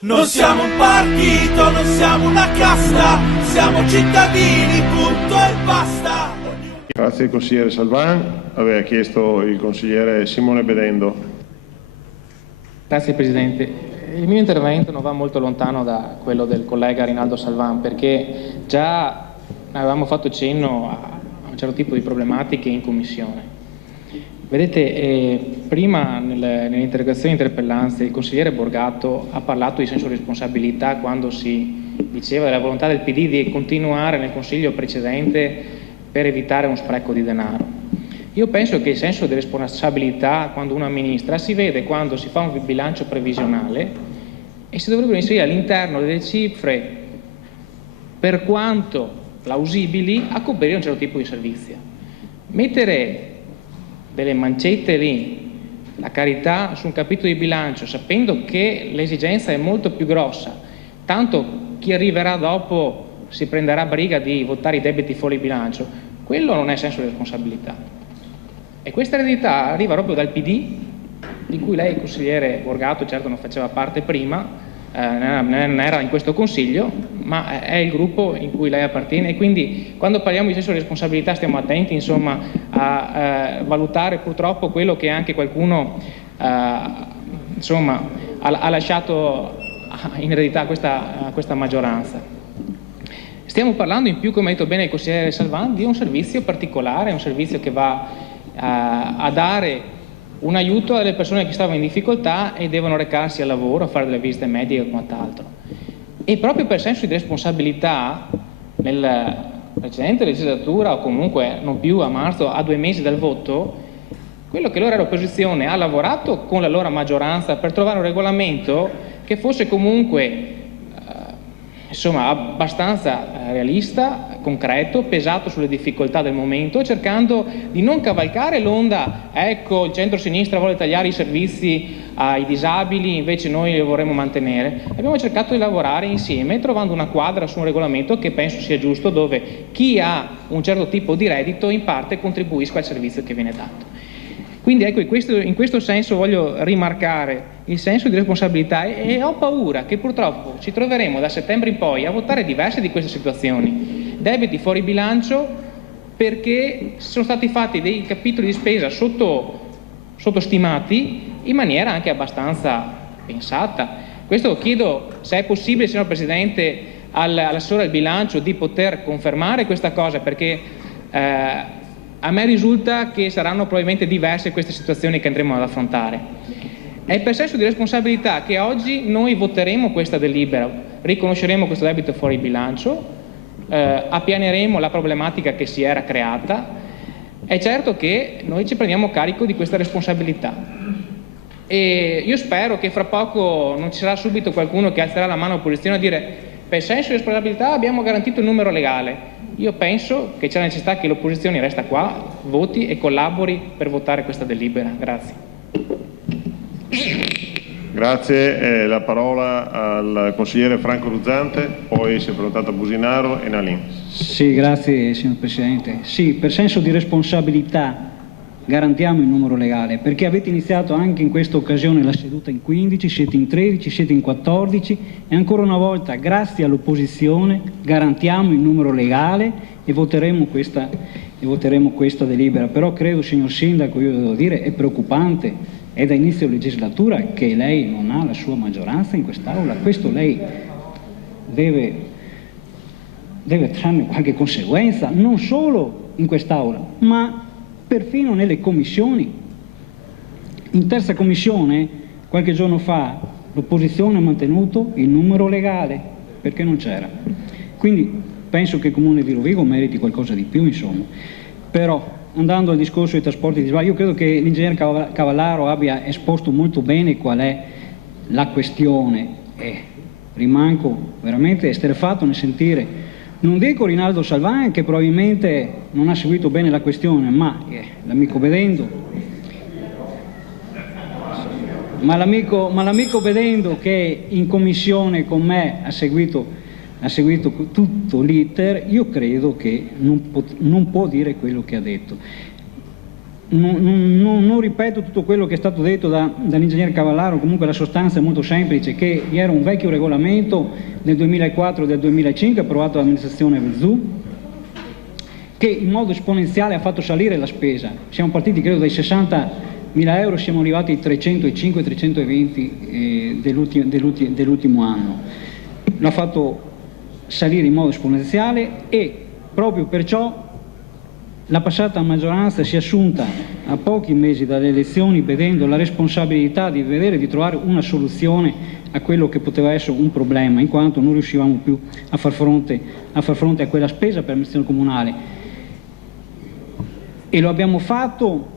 Non siamo un partito, non siamo una casta, siamo cittadini, punto e basta. Grazie al consigliere Salvan. Aveva chiesto il consigliere Simone Bedendo. Grazie Presidente. Il mio intervento non va molto lontano da quello del collega Rinaldo Salvan, perché già avevamo fatto cenno a un certo tipo di problematiche in Commissione. Vedete, prima nell'interrogazione e interpellanze il consigliere Borgato ha parlato di senso di responsabilità quando si diceva della volontà del PD di continuare nel Consiglio precedente per evitare uno spreco di denaro. Io penso che il senso di responsabilità quando uno amministra si vede quando si fa un bilancio previsionale e si dovrebbero inserire all'interno delle cifre per quanto plausibili a coprire un certo tipo di servizio. Mettere delle mancette lì, la carità su un capitolo di bilancio, sapendo che l'esigenza è molto più grossa, tanto chi arriverà dopo si prenderà briga di votare i debiti fuori bilancio, quello non è senso di responsabilità. E questa eredità arriva proprio dal PD, di cui lei, consigliere Borgato, certo non faceva parte prima, non era in questo Consiglio, ma è il gruppo in cui lei appartiene, e quindi quando parliamo di senso di responsabilità stiamo attenti insomma a valutare purtroppo quello che anche qualcuno insomma ha lasciato in eredità a questa maggioranza. Stiamo parlando in più, come ha detto bene il consigliere Salvan, di un servizio particolare, un servizio che va a dare un aiuto alle persone che stavano in difficoltà e devono recarsi al lavoro, a fare delle visite mediche e quant'altro. E proprio per senso di responsabilità, nella precedente legislatura, o comunque non più a marzo, a 2 mesi dal voto, quello che l'allora opposizione ha lavorato con l'allora maggioranza per trovare un regolamento che fosse comunque insomma abbastanza realista, concreto, pesato sulle difficoltà del momento, cercando di non cavalcare l'onda, ecco il centro-sinistra vuole tagliare i servizi ai disabili, invece noi li vorremmo mantenere. Abbiamo cercato di lavorare insieme trovando una quadra su un regolamento che penso sia giusto, dove chi ha un certo tipo di reddito in parte contribuisca al servizio che viene dato. Quindi ecco, in questo senso voglio rimarcare il senso di responsabilità e ho paura che purtroppo ci troveremo da settembre in poi a votare diverse di queste situazioni. Debiti fuori bilancio perché sono stati fatti dei capitoli di spesa sottostimati in maniera anche abbastanza pensata. Questo chiedo se è possibile, signor Presidente, all'assessore al bilancio di poter confermare questa cosa, perché a me risulta che saranno probabilmente diverse queste situazioni che andremo ad affrontare. È per senso di responsabilità che oggi noi voteremo questa delibera, riconosceremo questo debito fuori bilancio, appianeremo la problematica che si era creata. È certo che noi ci prendiamo carico di questa responsabilità e io spero che fra poco non ci sarà subito qualcuno che alzerà la mano all'opposizione a dire per senso di responsabilità abbiamo garantito il numero legale. Io penso che c'è la necessità che l'opposizione resta qua, voti e collabori per votare questa delibera. Grazie. Grazie. La parola al consigliere Franco Ruzzante, poi si è prenotato Businaro e Nalin. Sì, grazie signor Presidente. Sì, per senso di responsabilità garantiamo il numero legale, perché avete iniziato anche in questa occasione la seduta in 15, siete in 13, siete in 14 e ancora una volta grazie all'opposizione garantiamo il numero legale e voteremo questa delibera. Però credo, signor Sindaco, io devo dire, è preoccupante, è da inizio legislatura che lei non ha la sua maggioranza in quest'Aula. Questo lei deve trarne qualche conseguenza, non solo in quest'Aula, ma perfino nelle commissioni. In terza commissione, qualche giorno fa, l'opposizione ha mantenuto il numero legale, perché non c'era. Quindi penso che il Comune di Rovigo meriti qualcosa di più, insomma. Però, andando al discorso dei trasporti di sbaglio, io credo che l'ingegnere Cavallaro abbia esposto molto bene qual è la questione e rimango veramente esterrefatto nel sentire, non dico Rinaldo Salvan che probabilmente non ha seguito bene la questione, ma l'amico Bedendo, che in commissione con me ha seguito tutto l'iter, io credo che non può dire quello che ha detto. non ripeto tutto quello che è stato detto dall'ingegnere Cavallaro, comunque la sostanza è molto semplice, che vi era un vecchio regolamento del 2004 e del 2005 approvato dall'amministrazione Vezzù, che in modo esponenziale ha fatto salire la spesa. Siamo partiti credo dai 60.000 euro, siamo arrivati ai 305-320 dell'ultimo anno. L'ha fatto salire in modo esponenziale e proprio perciò la passata maggioranza si è assunta a pochi mesi dalle elezioni, vedendo la responsabilità di vedere di trovare una soluzione a quello che poteva essere un problema, in quanto non riuscivamo più a far fronte a quella spesa per l'amministrazione comunale. E lo abbiamo fatto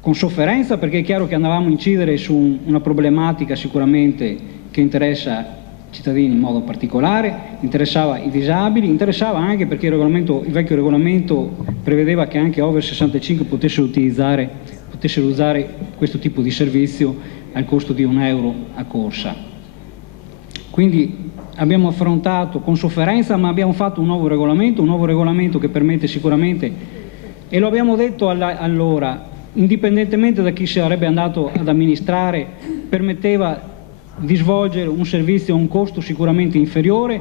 con sofferenza, perché è chiaro che andavamo a incidere su una problematica sicuramente che interessa i cittadini in modo particolare, interessava i disabili, interessava anche perché il vecchio regolamento prevedeva che anche over 65 potessero usare questo tipo di servizio al costo di €1 a corsa. Quindi abbiamo affrontato con sofferenza, ma abbiamo fatto un nuovo regolamento che permette sicuramente, e lo abbiamo detto allora, indipendentemente da chi sarebbe andato ad amministrare, permetteva di svolgere un servizio a un costo sicuramente inferiore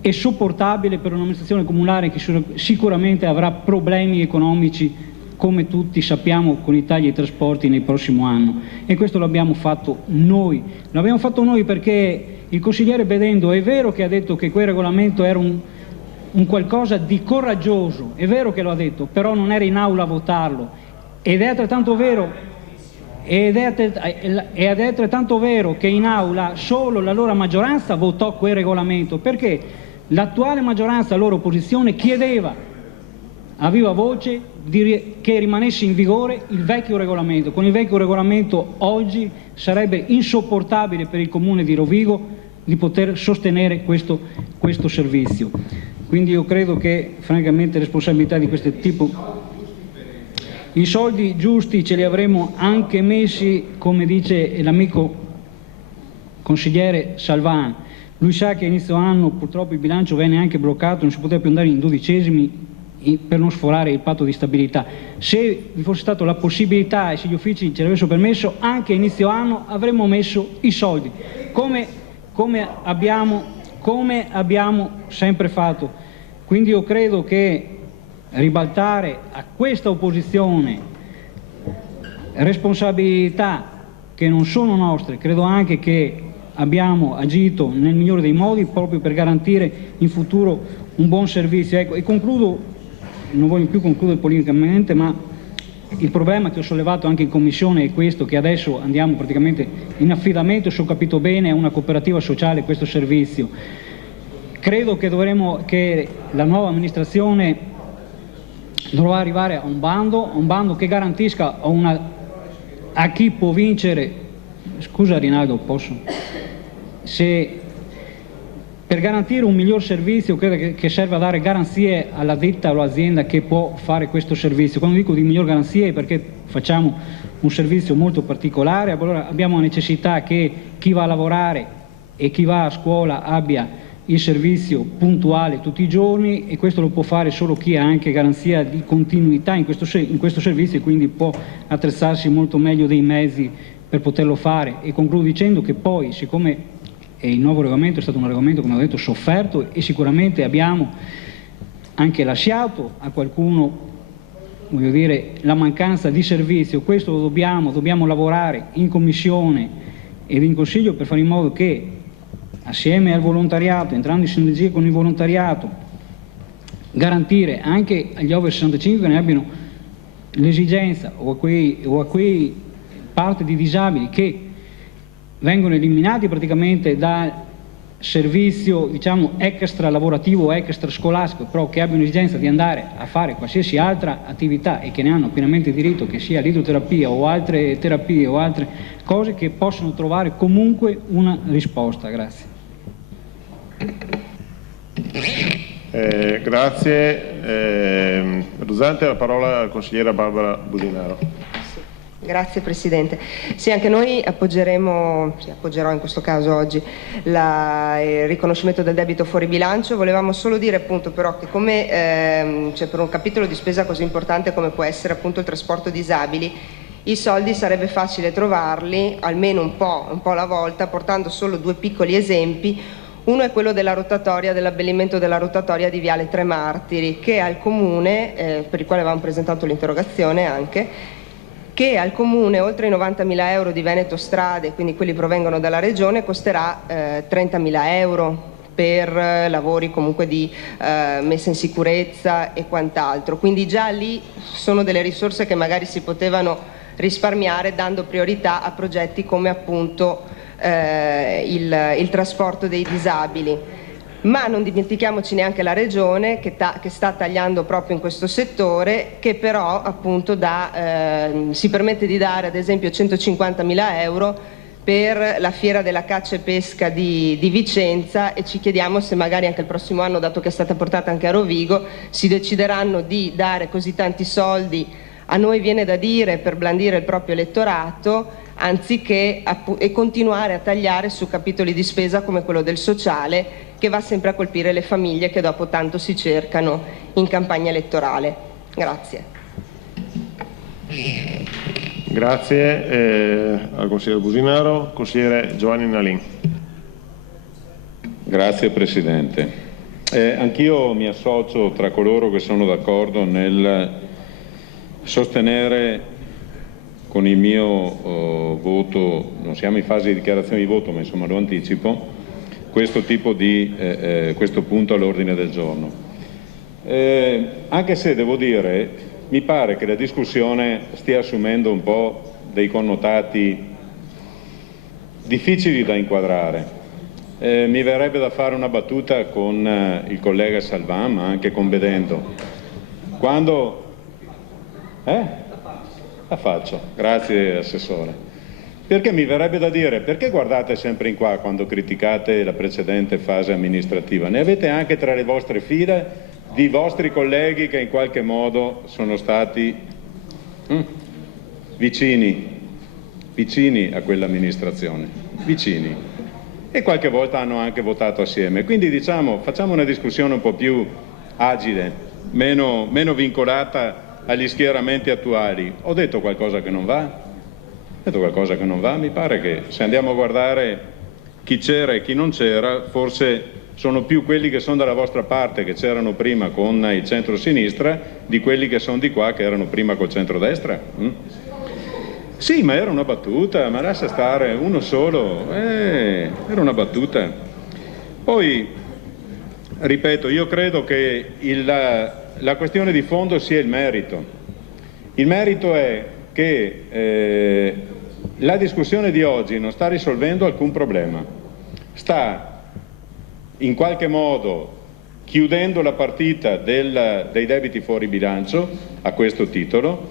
e sopportabile per un'amministrazione comunale che sicuramente avrà problemi economici, come tutti sappiamo, con i tagli ai trasporti nel prossimo anno. E questo l'abbiamo fatto noi. L'abbiamo fatto noi perché il consigliere Bedendo è vero che ha detto che quel regolamento era un qualcosa di coraggioso, è vero che lo ha detto, però non era in aula a votarlo, ed è altrettanto vero che in aula solo la loro maggioranza votò quel regolamento, perché l'attuale maggioranza, la loro opposizione, chiedeva a viva voce che rimanesse in vigore il vecchio regolamento. Con il vecchio regolamento oggi sarebbe insopportabile per il comune di Rovigo di poter sostenere questo servizio. Quindi io credo che francamente responsabilità di questo tipo, i soldi giusti ce li avremo anche messi, come dice l'amico consigliere Salvan. Lui sa che a inizio anno purtroppo il bilancio venne anche bloccato, non si poteva più andare in 12esimi per non sforare il patto di stabilità. Se vi fosse stata la possibilità e se gli uffici ce l'avessero permesso, anche a inizio anno avremmo messo i soldi, come abbiamo sempre fatto. Quindi io credo che ribaltare a questa opposizione responsabilità che non sono nostre, credo anche che abbiamo agito nel migliore dei modi proprio per garantire in futuro un buon servizio. Ecco, e concludo, non voglio più concludere polemicamente, ma il problema che ho sollevato anche in commissione è questo, che adesso andiamo praticamente in affidamento, se ho capito bene, a una cooperativa sociale questo servizio. Credo che la nuova amministrazione dovrà arrivare a un bando che garantisca a chi può vincere. Scusa Rinaldo, posso? Per garantire un miglior servizio credo che serve a dare garanzie alla ditta o all'azienda che può fare questo servizio. Quando dico di miglior garanzie è perché facciamo un servizio molto particolare, allora abbiamo la necessità che chi va a lavorare e chi va a scuola abbia il servizio puntuale tutti i giorni, e questo lo può fare solo chi ha anche garanzia di continuità in questo servizio, e quindi può attrezzarsi molto meglio dei mezzi per poterlo fare. E concludo dicendo che poi, siccome il nuovo regolamento è stato un regolamento, come ho detto, sofferto, e sicuramente abbiamo anche lasciato a qualcuno, voglio dire, la mancanza di servizio, questo lo dobbiamo lavorare in commissione ed in consiglio per fare in modo che, assieme al volontariato, entrando in sinergia con il volontariato, garantire anche agli over 65 che ne abbiano l'esigenza, o a quei parte di disabili che vengono eliminati praticamente dal servizio, diciamo, extra lavorativo o extra scolastico, però che abbiano esigenza di andare a fare qualsiasi altra attività e che ne hanno pienamente diritto, che sia l'idroterapia o altre terapie o altre cose, che possono trovare comunque una risposta. Grazie. Grazie. Rusante, la parola al consigliera Barbara Businaro. Grazie Presidente. Sì, anche noi appoggerò in questo caso oggi il riconoscimento del debito fuori bilancio. Volevamo solo dire appunto però che come per un capitolo di spesa così importante come può essere appunto il trasporto disabili, i soldi sarebbe facile trovarli almeno un po' alla volta, portando solo due piccoli esempi. Uno è quello dell'abbellimento della rotatoria di Viale Tre Martiri, che al Comune, per il quale avevamo presentato l'interrogazione anche, che al Comune, oltre i 90.000 euro di Veneto Strade, quindi quelli provengono dalla Regione, costerà 30.000 euro per lavori comunque di messa in sicurezza e quant'altro. Quindi già lì sono delle risorse che magari si potevano risparmiare dando priorità a progetti come appunto il trasporto dei disabili. Ma non dimentichiamoci neanche la Regione che sta tagliando proprio in questo settore, che però appunto si permette di dare ad esempio 150.000 euro per la fiera della caccia e pesca di Vicenza, e ci chiediamo se magari anche il prossimo anno, dato che è stata portata anche a Rovigo, si decideranno di dare così tanti soldi, a noi viene da dire, per blandire il proprio elettorato, anziché e continuare a tagliare su capitoli di spesa come quello del sociale, che va sempre a colpire le famiglie che dopo tanto si cercano in campagna elettorale. Grazie. Grazie al consigliere Businaro. Consigliere Giovanni Nalin. Grazie Presidente. Anch'io mi associo tra coloro che sono d'accordo nel sostenere con il mio voto, non siamo in fase di dichiarazione di voto ma insomma lo anticipo, questo punto all'ordine del giorno. Anche se devo dire, mi pare che la discussione stia assumendo un po' dei connotati difficili da inquadrare. Mi verrebbe da fare una battuta con il collega Salvan, ma anche con Bedendo. Quando... La faccio, grazie Assessore. Perché mi verrebbe da dire, perché guardate sempre in qua quando criticate la precedente fase amministrativa? Ne avete anche tra le vostre file di vostri colleghi che in qualche modo sono stati vicini a quell'amministrazione, vicini, e qualche volta hanno anche votato assieme. Quindi diciamo, facciamo una discussione un po' più agile, meno vincolata agli schieramenti attuali. Ho detto qualcosa che non va? Mi pare che se andiamo a guardare chi c'era e chi non c'era, forse sono più quelli che sono dalla vostra parte, che c'erano prima con il centro-sinistra, di quelli che sono di qua, che erano prima col centro-destra. Sì, ma era una battuta, ma lascia stare, uno solo, era una battuta. Poi, ripeto, io credo che la questione di fondo sia il merito. Il merito è che la discussione di oggi non sta risolvendo alcun problema, sta in qualche modo chiudendo la partita dei debiti fuori bilancio a questo titolo,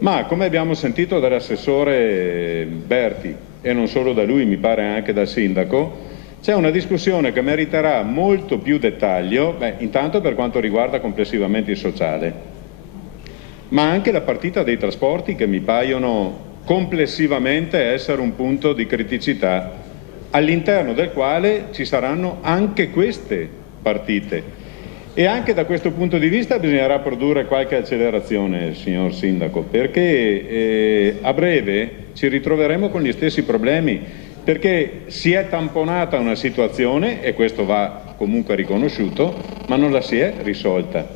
ma come abbiamo sentito dall'assessore Berti e non solo da lui, mi pare anche dal sindaco, c'è una discussione che meriterà molto più dettaglio, intanto per quanto riguarda complessivamente il sociale, ma anche la partita dei trasporti, che mi paiono complessivamente essere un punto di criticità all'interno del quale ci saranno anche queste partite, e anche da questo punto di vista bisognerà produrre qualche accelerazione, signor Sindaco, perché a breve ci ritroveremo con gli stessi problemi, perché si è tamponata una situazione, e questo va comunque riconosciuto, ma non la si è risolta.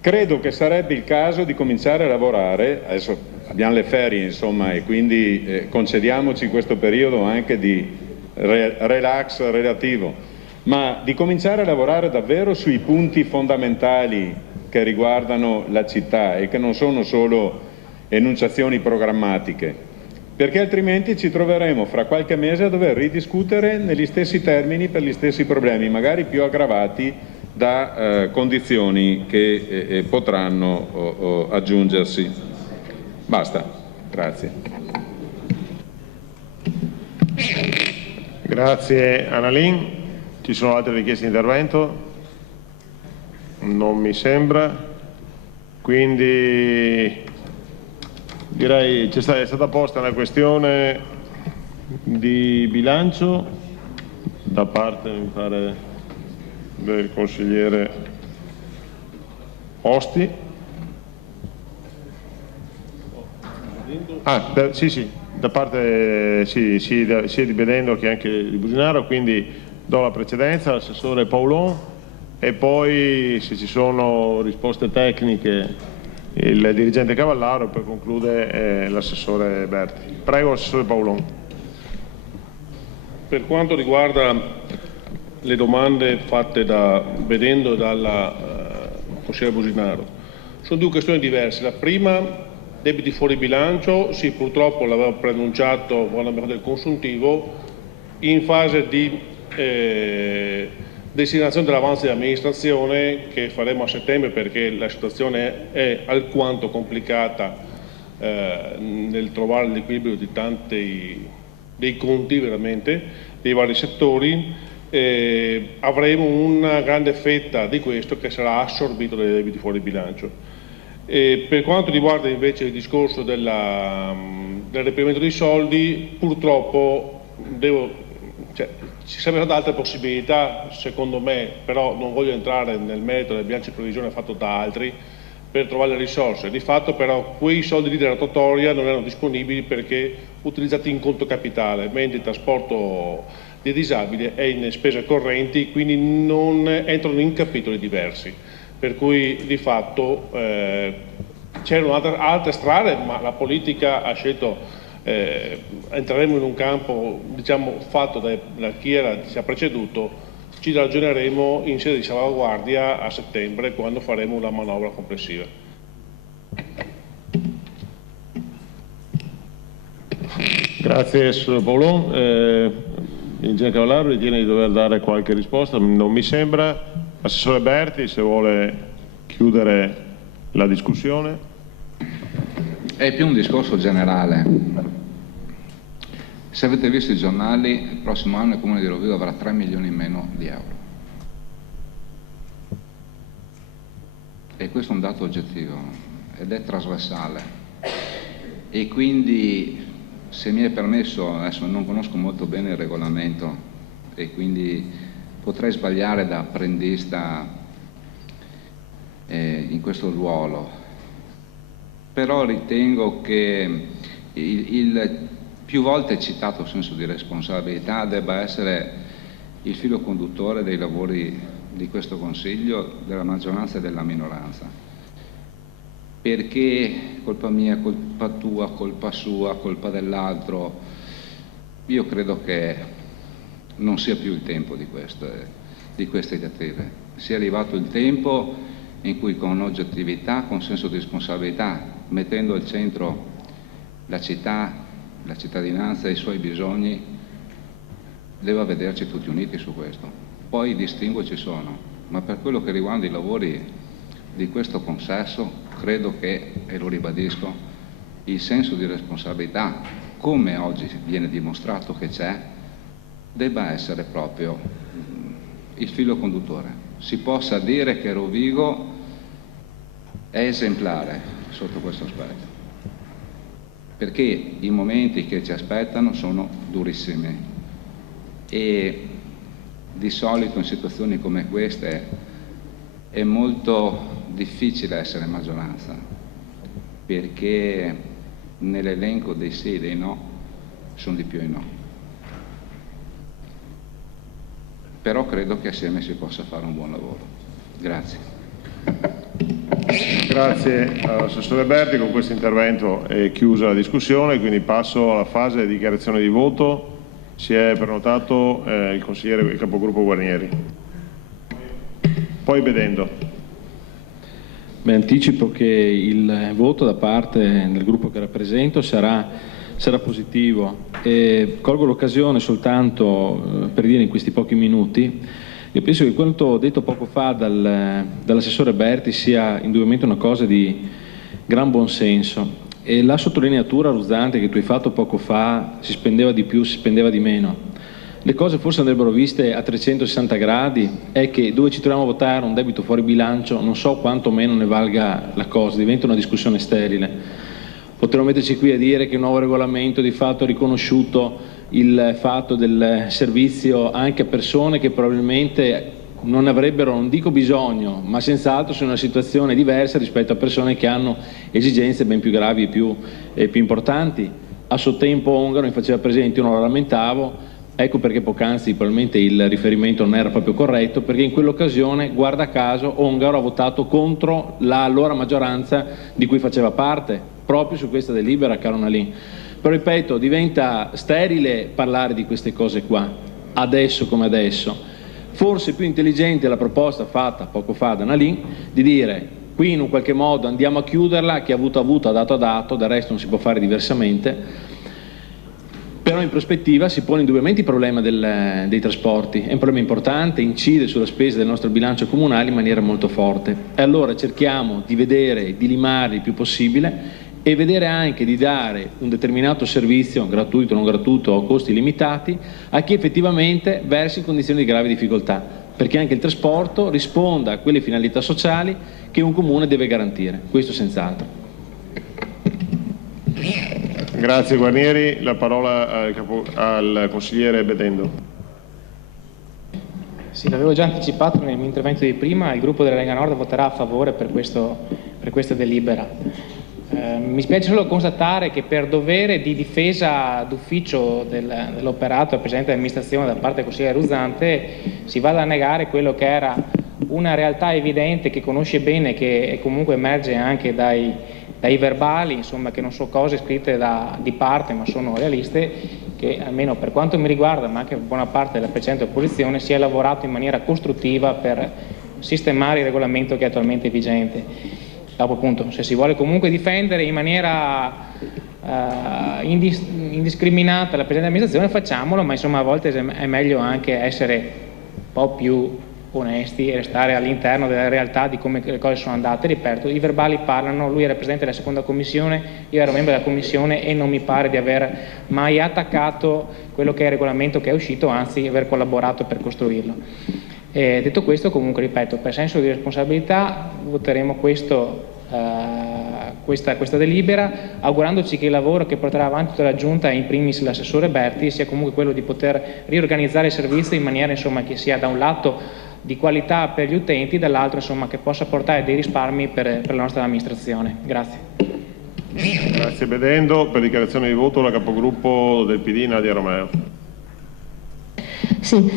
Credo che sarebbe il caso di cominciare a lavorare, adesso abbiamo le ferie insomma, e quindi concediamoci questo periodo anche di relax relativo, ma di cominciare a lavorare davvero sui punti fondamentali che riguardano la città e che non sono solo enunciazioni programmatiche, perché altrimenti ci troveremo fra qualche mese a dover ridiscutere negli stessi termini per gli stessi problemi, magari più aggravati da condizioni che potranno aggiungersi. Basta, grazie. Grazie Annalin. Ci sono altre richieste di intervento? Non mi sembra. Quindi direi è stata posta una questione di bilancio da parte, mi pare, del consigliere Osti. Sì, da parte sia di Bedendo che anche di Businaro, quindi do la precedenza all'assessore Paolon e poi, se ci sono risposte tecniche, il dirigente Cavallaro, e poi conclude l'assessore Berti. Prego, assessore Paolon. Per quanto riguarda le domande fatte da Bedendo e dalla consigliere Businaro, sono due questioni diverse. La prima, debiti fuori bilancio, sì, purtroppo l'aveva preannunciato quando abbiamo fatto il consuntivo, in fase di destinazione dell'avanzo di amministrazione che faremo a settembre, perché la situazione è alquanto complicata nel trovare l'equilibrio di dei conti veramente dei vari settori. Avremo una grande fetta di questo che sarà assorbito dai debiti fuori bilancio. Per quanto riguarda invece il discorso del reperimento dei soldi, purtroppo ci sarebbero state altre possibilità, secondo me, però non voglio entrare nel merito del bilancio di previsione fatto da altri, per trovare le risorse. Di fatto però quei soldi lì della rotatoria non erano disponibili perché utilizzati in conto capitale, mentre il trasporto dei disabili è in spese correnti, quindi non entrano in capitoli diversi. Per cui di fatto c'erano altre strade, ma la politica ha scelto, entreremo in un campo, diciamo, fatto da chi ci ha preceduto. Ci ragioneremo in sede di salvaguardia a settembre, quando faremo una manovra complessiva. Grazie, signor Paolon. Il Ingegnere Cavallaro ritiene di dover dare qualche risposta? Non mi sembra. Assessore Berti, se vuole chiudere la discussione. È più un discorso generale. Se avete visto i giornali, il prossimo anno il Comune di Rovigo avrà 3 milioni in meno di euro. E questo è un dato oggettivo ed è trasversale. E quindi, se mi è permesso, adesso non conosco molto bene il regolamento e quindi potrei sbagliare da apprendista in questo ruolo, però ritengo che il più volte citato senso di responsabilità debba essere il filo conduttore dei lavori di questo Consiglio, della maggioranza e della minoranza. Perché colpa mia, colpa tua, colpa sua, colpa dell'altro, io credo che non sia più il tempo di queste diatribe. Sia arrivato il tempo in cui, con oggettività, con senso di responsabilità, mettendo al centro la città, la cittadinanza e i suoi bisogni, deve vederci tutti uniti su questo. Poi i distinguo ci sono, ma per quello che riguarda i lavori di questo consesso, credo che, e lo ribadisco, il senso di responsabilità, come oggi viene dimostrato che c'è, debba essere proprio il filo conduttore. Si possa dire che Rovigo è esemplare sotto questo aspetto, perché i momenti che ci aspettano sono durissimi e di solito in situazioni come queste è molto difficile essere maggioranza, perché nell'elenco dei sì e dei no sono di più i no. Però credo che assieme si possa fare un buon lavoro. Grazie. Grazie all'assessore Berti. Con questo intervento è chiusa la discussione, quindi passo alla fase di dichiarazione di voto. Si è prenotato il consigliere, il capogruppo Guarnieri. Poi Bedendo. Anticipo che il voto da parte del gruppo che rappresento sarà positivo e colgo l'occasione soltanto per dire in questi pochi minuti. Io penso che quanto detto poco fa dall'assessore Berti sia indubbiamente una cosa di gran buonsenso, e la sottolineatura ruzzante che tu hai fatto poco fa, si spendeva di più, si spendeva di meno, le cose forse andrebbero viste a 360 gradi, è che dove ci troviamo a votare un debito fuori bilancio, non so quanto meno ne valga la cosa, diventa una discussione sterile. Potremmo metterci qui a dire che il nuovo regolamento di fatto ha riconosciuto il fatto del servizio anche a persone che probabilmente non avrebbero, non dico bisogno, ma senz'altro sono in una situazione diversa rispetto a persone che hanno esigenze ben più gravi e più importanti. A suo tempo Ongaro mi faceva presente, io non lo lamentavo, ecco perché poc'anzi probabilmente il riferimento non era proprio corretto, perché in quell'occasione, guarda caso, Ongaro ha votato contro l'allora maggioranza di cui faceva parte, proprio su questa delibera, caro Nalin. Però ripeto, diventa sterile parlare di queste cose qua, adesso come adesso. Forse più intelligente la proposta fatta poco fa da Nalin di dire qui in un qualche modo andiamo a chiuderla, chi ha avuto ha dato, del resto non si può fare diversamente, però in prospettiva si pone indubbiamente il problema dei trasporti, è un problema importante, incide sulla spesa del nostro bilancio comunale in maniera molto forte e allora cerchiamo di vedere, di limare il più possibile e vedere anche di dare un determinato servizio, gratuito o non gratuito o a costi limitati, a chi effettivamente versa in condizioni di grave difficoltà, perché anche il trasporto risponda a quelle finalità sociali che un comune deve garantire, questo senz'altro. Grazie Guarnieri, la parola al consigliere Bedendo. Sì, l'avevo già anticipato nel mio intervento di prima, il gruppo della Lega Nord voterà a favore per questa delibera. Mi spiace solo constatare che per dovere di difesa d'ufficio dell'operato del Presidente dell'amministrazione da parte del consigliere Ruzzante si vada a negare quello che era una realtà evidente che conosce bene, che comunque emerge anche dai verbali, insomma, che non sono cose scritte di parte ma sono realiste, che almeno per quanto mi riguarda ma anche per buona parte della precedente opposizione si è lavorato in maniera costruttiva per sistemare il regolamento che è attualmente vigente. Dopo appunto, se si vuole comunque difendere in maniera indiscriminata la presente amministrazione facciamolo, ma insomma a volte è meglio anche essere un po' più onesti e restare all'interno della realtà di come le cose sono andate. Ripeto, i verbali parlano, lui era presidente della seconda commissione, io ero membro della commissione e non mi pare di aver mai attaccato quello che è il regolamento che è uscito, anzi aver collaborato per costruirlo. Detto questo, comunque ripeto, per senso di responsabilità voteremo questa delibera, augurandoci che il lavoro che porterà avanti tutta la Giunta e in primis l'assessore Berti sia comunque quello di poter riorganizzare il servizio in maniera insomma, che sia da un lato di qualità per gli utenti, dall'altro insomma, che possa portare dei risparmi per la nostra amministrazione. Grazie. Grazie Bedendo. Per dichiarazione di voto la capogruppo del PD Nadia Romeo. Sì,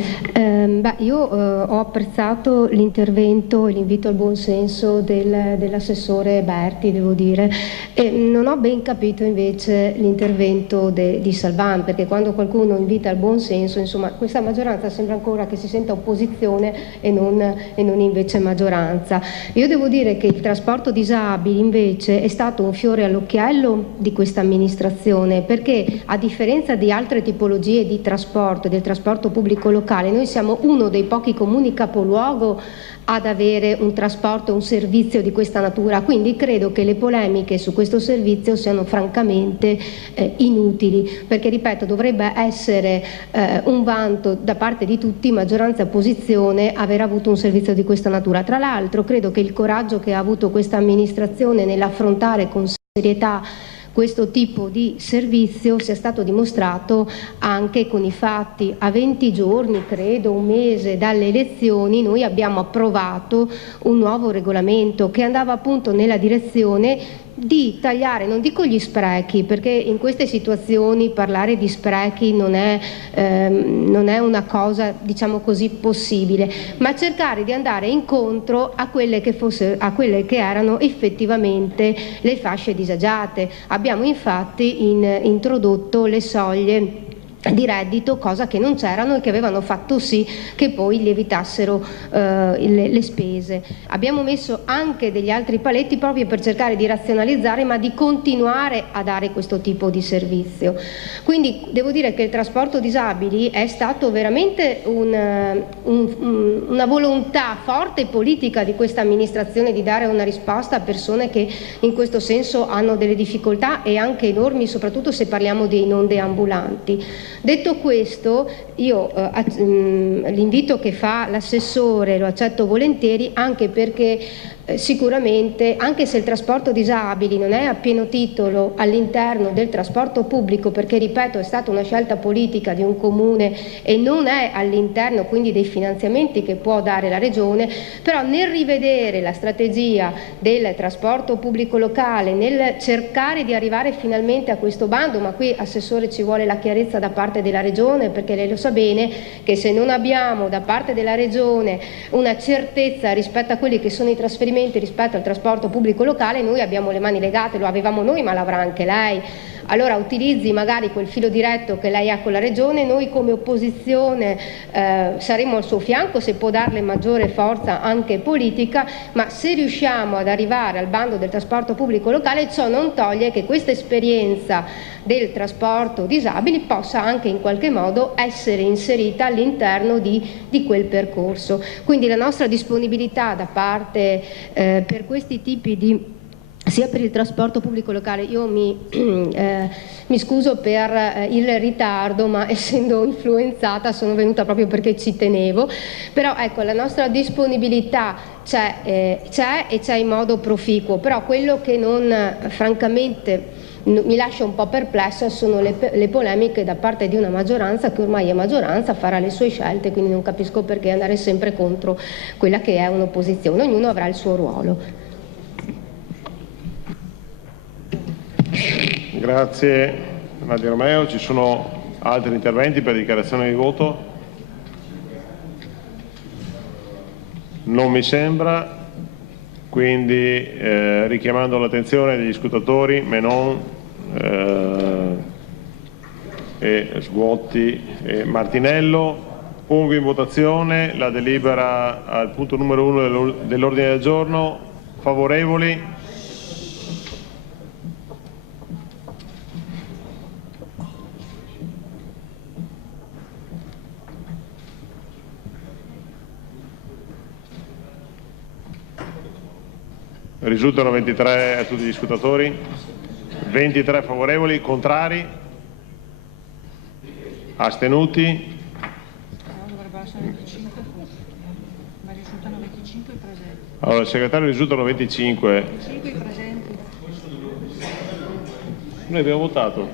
io ho apprezzato l'intervento e l'invito al buonsenso dell'assessore Berti, devo dire, e non ho ben capito invece l'intervento di Salvan, perché quando qualcuno invita al buonsenso, insomma, questa maggioranza sembra ancora che si senta opposizione e non invece maggioranza. Io devo dire che il trasporto disabili invece è stato un fiore all'occhiello di questa amministrazione, perché a differenza di altre tipologie di trasporto, del trasporto pubblico locale, noi siamo uno dei pochi comuni capoluogo ad avere un trasporto e un servizio di questa natura, quindi credo che le polemiche su questo servizio siano francamente inutili, perché ripeto dovrebbe essere un vanto da parte di tutti, maggioranza e opposizione, aver avuto un servizio di questa natura. Tra l'altro credo che il coraggio che ha avuto questa amministrazione nell'affrontare con serietà questo tipo di servizio sia stato dimostrato anche con i fatti. A 20 giorni, credo un mese dalle elezioni, noi abbiamo approvato un nuovo regolamento che andava appunto nella direzione di tagliare, non dico gli sprechi, perché in queste situazioni parlare di sprechi non è una cosa, diciamo così, possibile, ma cercare di andare incontro a quelle che erano effettivamente le fasce disagiate. Abbiamo infatti introdotto le soglie di reddito, cosa che non c'erano e che avevano fatto sì che poi lievitassero le spese. Abbiamo messo anche degli altri paletti proprio per cercare di razionalizzare, ma di continuare a dare questo tipo di servizio. Quindi devo dire che il trasporto disabili è stato veramente una volontà forte politica di questa amministrazione di dare una risposta a persone che in questo senso hanno delle difficoltà e anche enormi, soprattutto se parliamo dei non deambulanti. Detto questo, io l'invito che fa l'assessore lo accetto volentieri, anche perché sicuramente, anche se il trasporto disabili non è a pieno titolo all'interno del trasporto pubblico, perché ripeto è stata una scelta politica di un comune e non è all'interno quindi dei finanziamenti che può dare la Regione, però nel rivedere la strategia del trasporto pubblico locale, nel cercare di arrivare finalmente a questo bando, ma qui Assessore ci vuole la chiarezza da parte della Regione, perché lei lo sa bene che se non abbiamo da parte della Regione una certezza rispetto a quelli che sono i trasferimenti rispetto al trasporto pubblico locale, noi abbiamo le mani legate, lo avevamo noi ma l'avrà anche lei. Allora utilizzi magari quel filo diretto che lei ha con la Regione, noi come opposizione saremo al suo fianco se può darle maggiore forza anche politica, ma se riusciamo ad arrivare al bando del trasporto pubblico locale, ciò non toglie che questa esperienza del trasporto disabili possa anche in qualche modo essere inserita all'interno di quel percorso. Quindi la nostra disponibilità da parte per questi tipi di sia per il trasporto pubblico locale, io mi scuso per il ritardo, ma essendo influenzata sono venuta proprio perché ci tenevo, però ecco la nostra disponibilità c'è e c'è in modo proficuo, però quello che francamente mi lascia un po' perplessa sono le polemiche da parte di una maggioranza che ormai è maggioranza, farà le sue scelte, quindi non capisco perché andare sempre contro quella che è un'opposizione, ognuno avrà il suo ruolo. Grazie Nadia Romeo. Ci sono altri interventi per dichiarazione di voto? Non mi sembra, quindi richiamando l'attenzione degli scrutatori Menon, Sguotti e Martinello, pongo in votazione la delibera al punto numero 1 dell'ordine del giorno. Favorevoli? Risultano 23 a tutti gli scrutatori, 23 favorevoli, contrari, astenuti. Dovrebbero essere 25, ma risultano 25 presenti. Allora, il segretario risultano 25. 25 presenti. Noi abbiamo votato.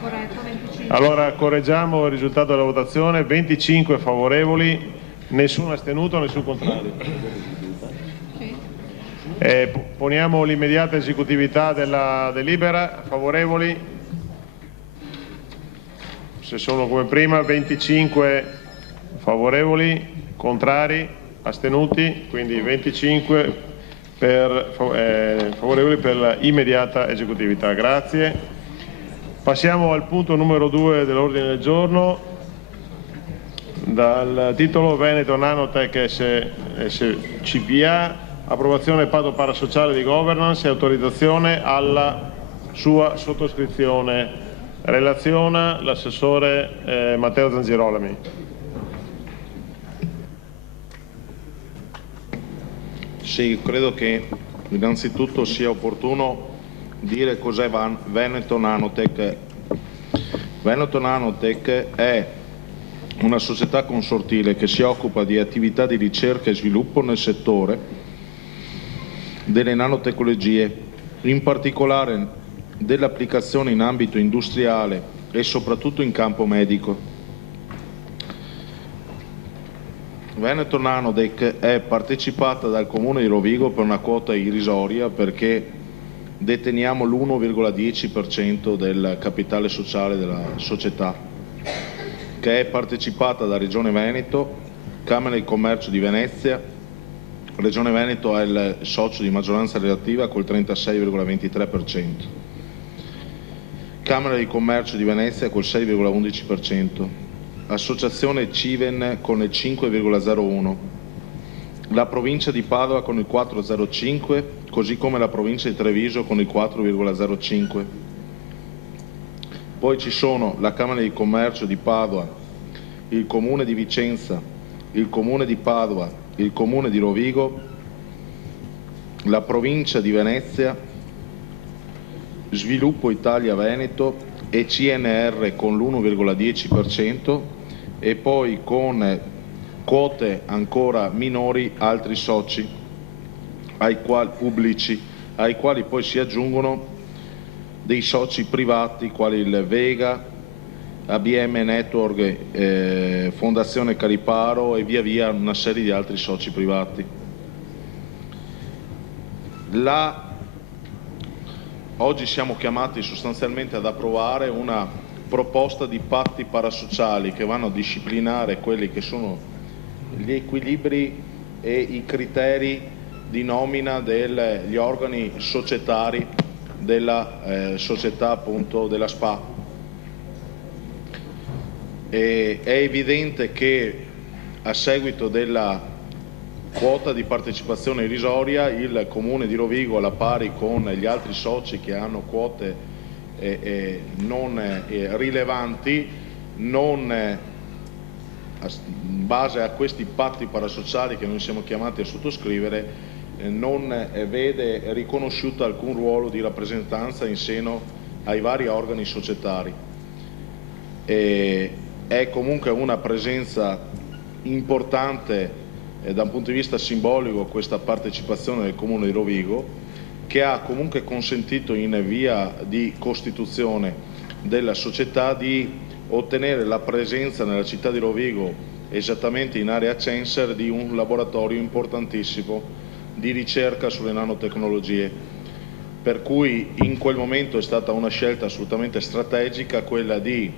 Corretto, 25. Allora correggiamo il risultato della votazione, 25 favorevoli, nessun astenuto, nessun contrario. Poniamo l'immediata esecutività della delibera. Favorevoli? Se sono come prima, 25 favorevoli, contrari, astenuti, quindi 25 favorevoli per l'immediata esecutività. Grazie. Passiamo al punto numero 2 dell'ordine del giorno, dal titolo Veneto Nanotech SCPA. Approvazione patto parasociale di governance e autorizzazione alla sua sottoscrizione. Relaziona l'assessore Matteo Zangirolami. Sì, credo che innanzitutto sia opportuno dire cos'è Veneto Nanotech. Veneto Nanotech è una società consortile che si occupa di attività di ricerca e sviluppo nel settore delle nanotecnologie, in particolare delle applicazioni in ambito industriale e soprattutto in campo medico. Veneto Nanotech è partecipata dal Comune di Rovigo per una quota irrisoria, perché deteniamo l'1,10% del capitale sociale della società, che è partecipata da Regione Veneto, Camera di Commercio di Venezia. Regione Veneto è il socio di maggioranza relativa col 36,23%, Camera di Commercio di Venezia col 6,11%, Associazione Civen con il 5,01%, la provincia di Padova con il 4,05%, così come la provincia di Treviso con il 4,05%. Poi ci sono la Camera di Commercio di Padova, il Comune di Vicenza, il Comune di Padova, il Comune di Rovigo, la Provincia di Venezia, Sviluppo Italia Veneto, e CNR con l'1,10% e poi con quote ancora minori altri soci pubblici, ai quali poi si aggiungono dei soci privati quali il Vega, ABM Network, Fondazione Cariparo e via via una serie di altri soci privati. Oggi siamo chiamati sostanzialmente ad approvare una proposta di patti parasociali che vanno a disciplinare quelli che sono gli equilibri e i criteri di nomina degli organi societari della società appunto della SPA. È evidente che a seguito della quota di partecipazione irrisoria il Comune di Rovigo, alla pari con gli altri soci che hanno quote non rilevanti, in base a questi patti parasociali che noi siamo chiamati a sottoscrivere, non vede riconosciuto alcun ruolo di rappresentanza in seno ai vari organi societari. È comunque una presenza importante da un punto di vista simbolico questa partecipazione del Comune di Rovigo, che ha comunque consentito in via di costituzione della società di ottenere la presenza nella città di Rovigo, esattamente in area Censer, di un laboratorio importantissimo di ricerca sulle nanotecnologie, per cui in quel momento è stata una scelta assolutamente strategica quella di,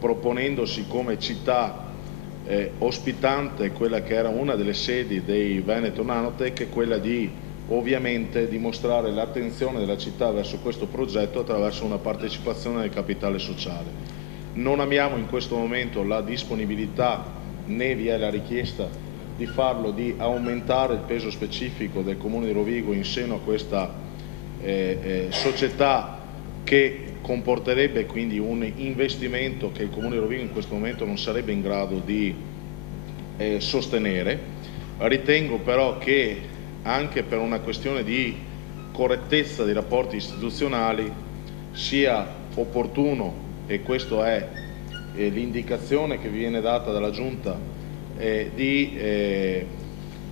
proponendosi come città ospitante quella che era una delle sedi dei Veneto Nanotech, quella di ovviamente dimostrare l'attenzione della città verso questo progetto attraverso una partecipazione del capitale sociale. Non abbiamo in questo momento la disponibilità né vi è la richiesta di farlo, di aumentare il peso specifico del Comune di Rovigo in seno a questa società, che comporterebbe quindi un investimento che il Comune di Rovigo in questo momento non sarebbe in grado di sostenere. Ritengo però che anche per una questione di correttezza dei rapporti istituzionali sia opportuno, e questa è l'indicazione che viene data dalla Giunta, di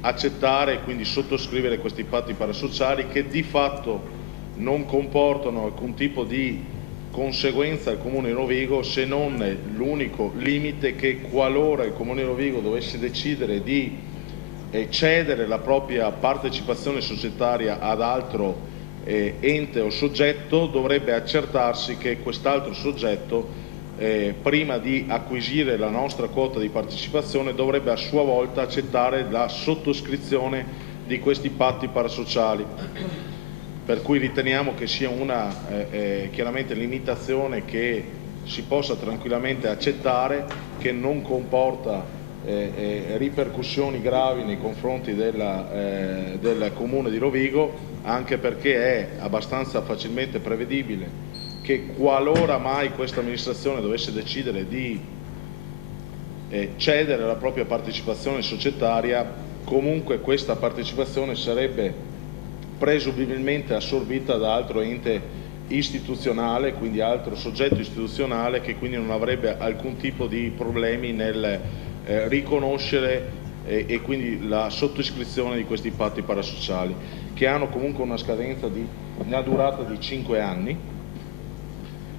accettare e quindi sottoscrivere questi patti parasociali che di fatto non comportano alcun tipo di conseguenza al Comune di Rovigo, se non l'unico limite che qualora il Comune di Rovigo dovesse decidere di cedere la propria partecipazione societaria ad altro ente o soggetto, dovrebbe accertarsi che quest'altro soggetto prima di acquisire la nostra quota di partecipazione dovrebbe a sua volta accettare la sottoscrizione di questi patti parasociali. Per cui riteniamo che sia una chiaramente limitazione che si possa tranquillamente accettare, che non comporta ripercussioni gravi nei confronti del Comune di Rovigo, anche perché è abbastanza facilmente prevedibile che qualora mai questa amministrazione dovesse decidere di cedere la propria partecipazione societaria, comunque questa partecipazione sarebbe presumibilmente assorbita da altro ente istituzionale, quindi altro soggetto istituzionale, che quindi non avrebbe alcun tipo di problemi nel riconoscere e quindi la sottoscrizione di questi patti parasociali, che hanno comunque una scadenza una durata di 5 anni.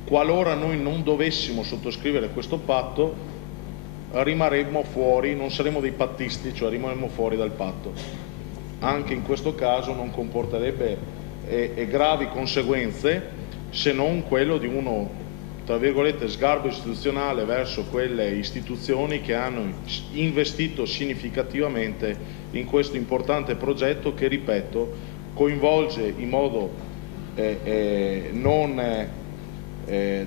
Qualora noi non dovessimo sottoscrivere questo patto, rimarremmo fuori, non saremmo dei pattisti, cioè rimarremmo fuori dal patto. Anche in questo caso non comporterebbe gravi conseguenze, se non quello di uno, tra virgolette, sgarbo istituzionale verso quelle istituzioni che hanno investito significativamente in questo importante progetto che, ripeto, coinvolge in modo non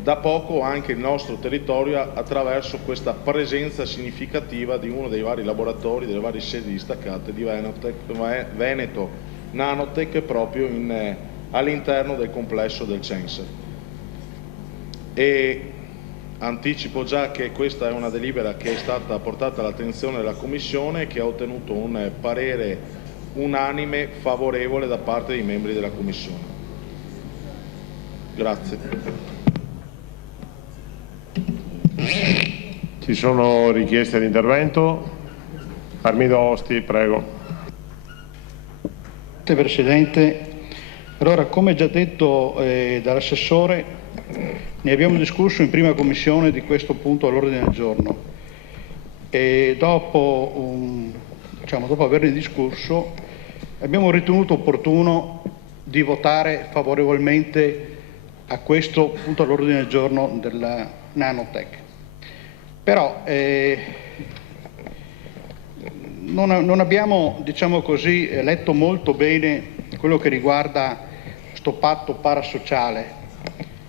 da poco anche il nostro territorio attraverso questa presenza significativa di uno dei vari laboratori, delle varie sedi distaccate di Veneto Nanotech proprio all'interno del complesso del Censer. E anticipo già che questa è una delibera che è stata portata all'attenzione della Commissione, che ha ottenuto un parere unanime favorevole da parte dei membri della Commissione. Grazie. Ci sono richieste di intervento. Armido Osti, prego. Grazie Presidente. Allora, come già detto dall'assessore, ne abbiamo discusso in prima commissione di questo punto all'ordine del giorno e dopo averne discusso abbiamo ritenuto opportuno di votare favorevolmente a questo punto all'ordine del giorno della Nanotech. Però non abbiamo, diciamo così, letto molto bene quello che riguarda sto patto parasociale,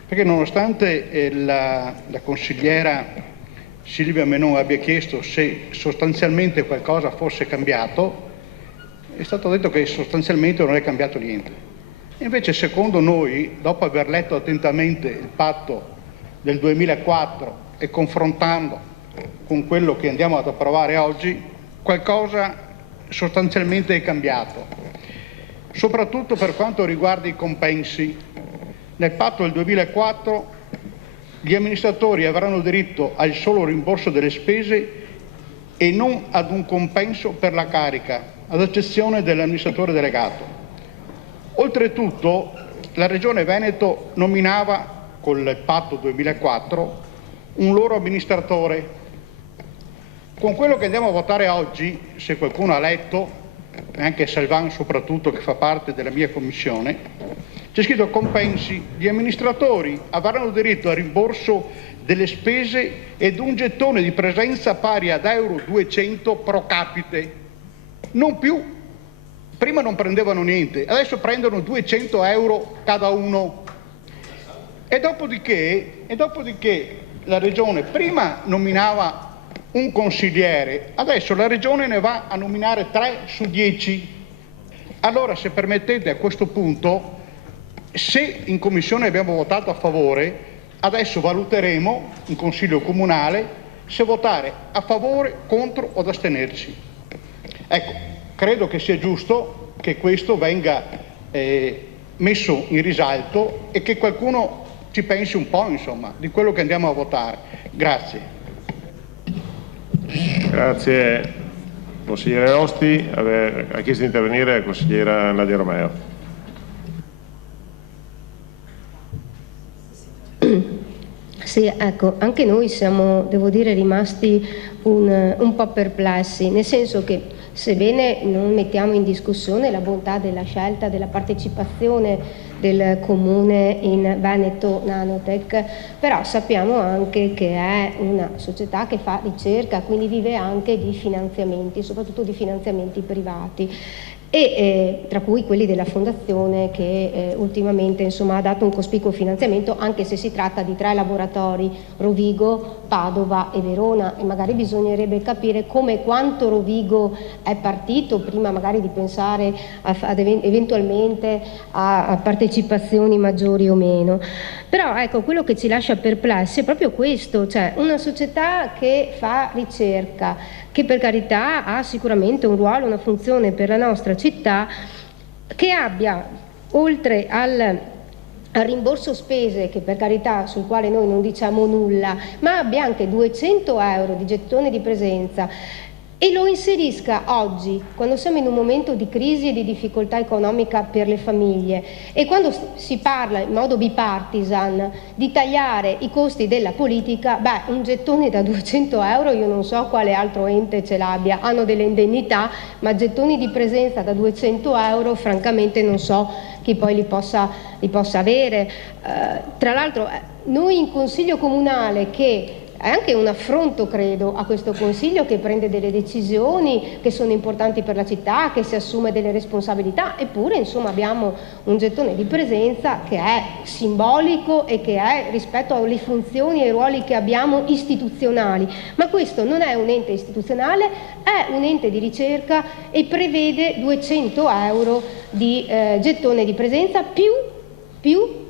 perché nonostante la consigliera Silvia Menon abbia chiesto se sostanzialmente qualcosa fosse cambiato, è stato detto che sostanzialmente non è cambiato niente. Invece secondo noi, dopo aver letto attentamente il patto del 2004 e confrontando con quello che andiamo ad approvare oggi, qualcosa sostanzialmente è cambiato. Soprattutto per quanto riguarda i compensi. Nel patto del 2004 gli amministratori avranno diritto al solo rimborso delle spese e non ad un compenso per la carica, ad eccezione dell'amministratore delegato. Oltretutto la Regione Veneto nominava col patto 2004 un loro amministratore. Con quello che andiamo a votare oggi, se qualcuno ha letto, anche Salvan soprattutto che fa parte della mia commissione, c'è scritto compensi, gli amministratori avranno diritto al rimborso delle spese ed un gettone di presenza pari ad euro 200 pro capite, non più, prima non prendevano niente, adesso prendono 200 euro cada uno e dopodiché la Regione prima nominava un consigliere, adesso la Regione ne va a nominare 3 su 10. Allora, se permettete, a questo punto, se in Commissione abbiamo votato a favore, adesso valuteremo in Consiglio Comunale se votare a favore, contro o ad astenerci. Ecco, credo che sia giusto che questo venga messo in risalto e che qualcuno ci pensi un po', insomma, di quello che andiamo a votare. Grazie. Grazie consigliere Osti. Ha chiesto di intervenire la consigliera Nadia Romeo. Sì, ecco, anche noi siamo, devo dire, rimasti un po' perplessi, nel senso che sebbene non mettiamo in discussione la bontà della scelta della partecipazione del Comune in Veneto Nanotech, però sappiamo anche che è una società che fa ricerca, quindi vive anche di finanziamenti, soprattutto di finanziamenti privati. E tra cui quelli della Fondazione che ultimamente insomma, ha dato un cospicuo finanziamento, anche se si tratta di 3 laboratori, Rovigo, Padova e Verona, e magari bisognerebbe capire come e quanto Rovigo è partito prima magari di pensare eventualmente a partecipazioni maggiori o meno. Però ecco, quello che ci lascia perplessi è proprio questo, cioè una società che fa ricerca, che per carità ha sicuramente un ruolo, una funzione per la nostra città, che abbia, oltre al rimborso spese, che per carità sul quale noi non diciamo nulla, ma abbia anche 200 euro di gettone di presenza e lo inserisca oggi, quando siamo in un momento di crisi e di difficoltà economica per le famiglie e quando si parla in modo bipartisan di tagliare i costi della politica, beh, un gettone da 200 euro io non so quale altro ente ce l'abbia, hanno delle indennità, ma gettoni di presenza da 200 euro francamente non so chi poi li possa avere. Tra l'altro noi in Consiglio Comunale, che è anche un affronto, credo, a questo Consiglio che prende delle decisioni che sono importanti per la città, che si assume delle responsabilità, eppure insomma abbiamo un gettone di presenza che è simbolico e che è rispetto alle funzioni e ai ruoli che abbiamo istituzionali. Ma questo non è un ente istituzionale, è un ente di ricerca e prevede 200 euro di gettone di presenza più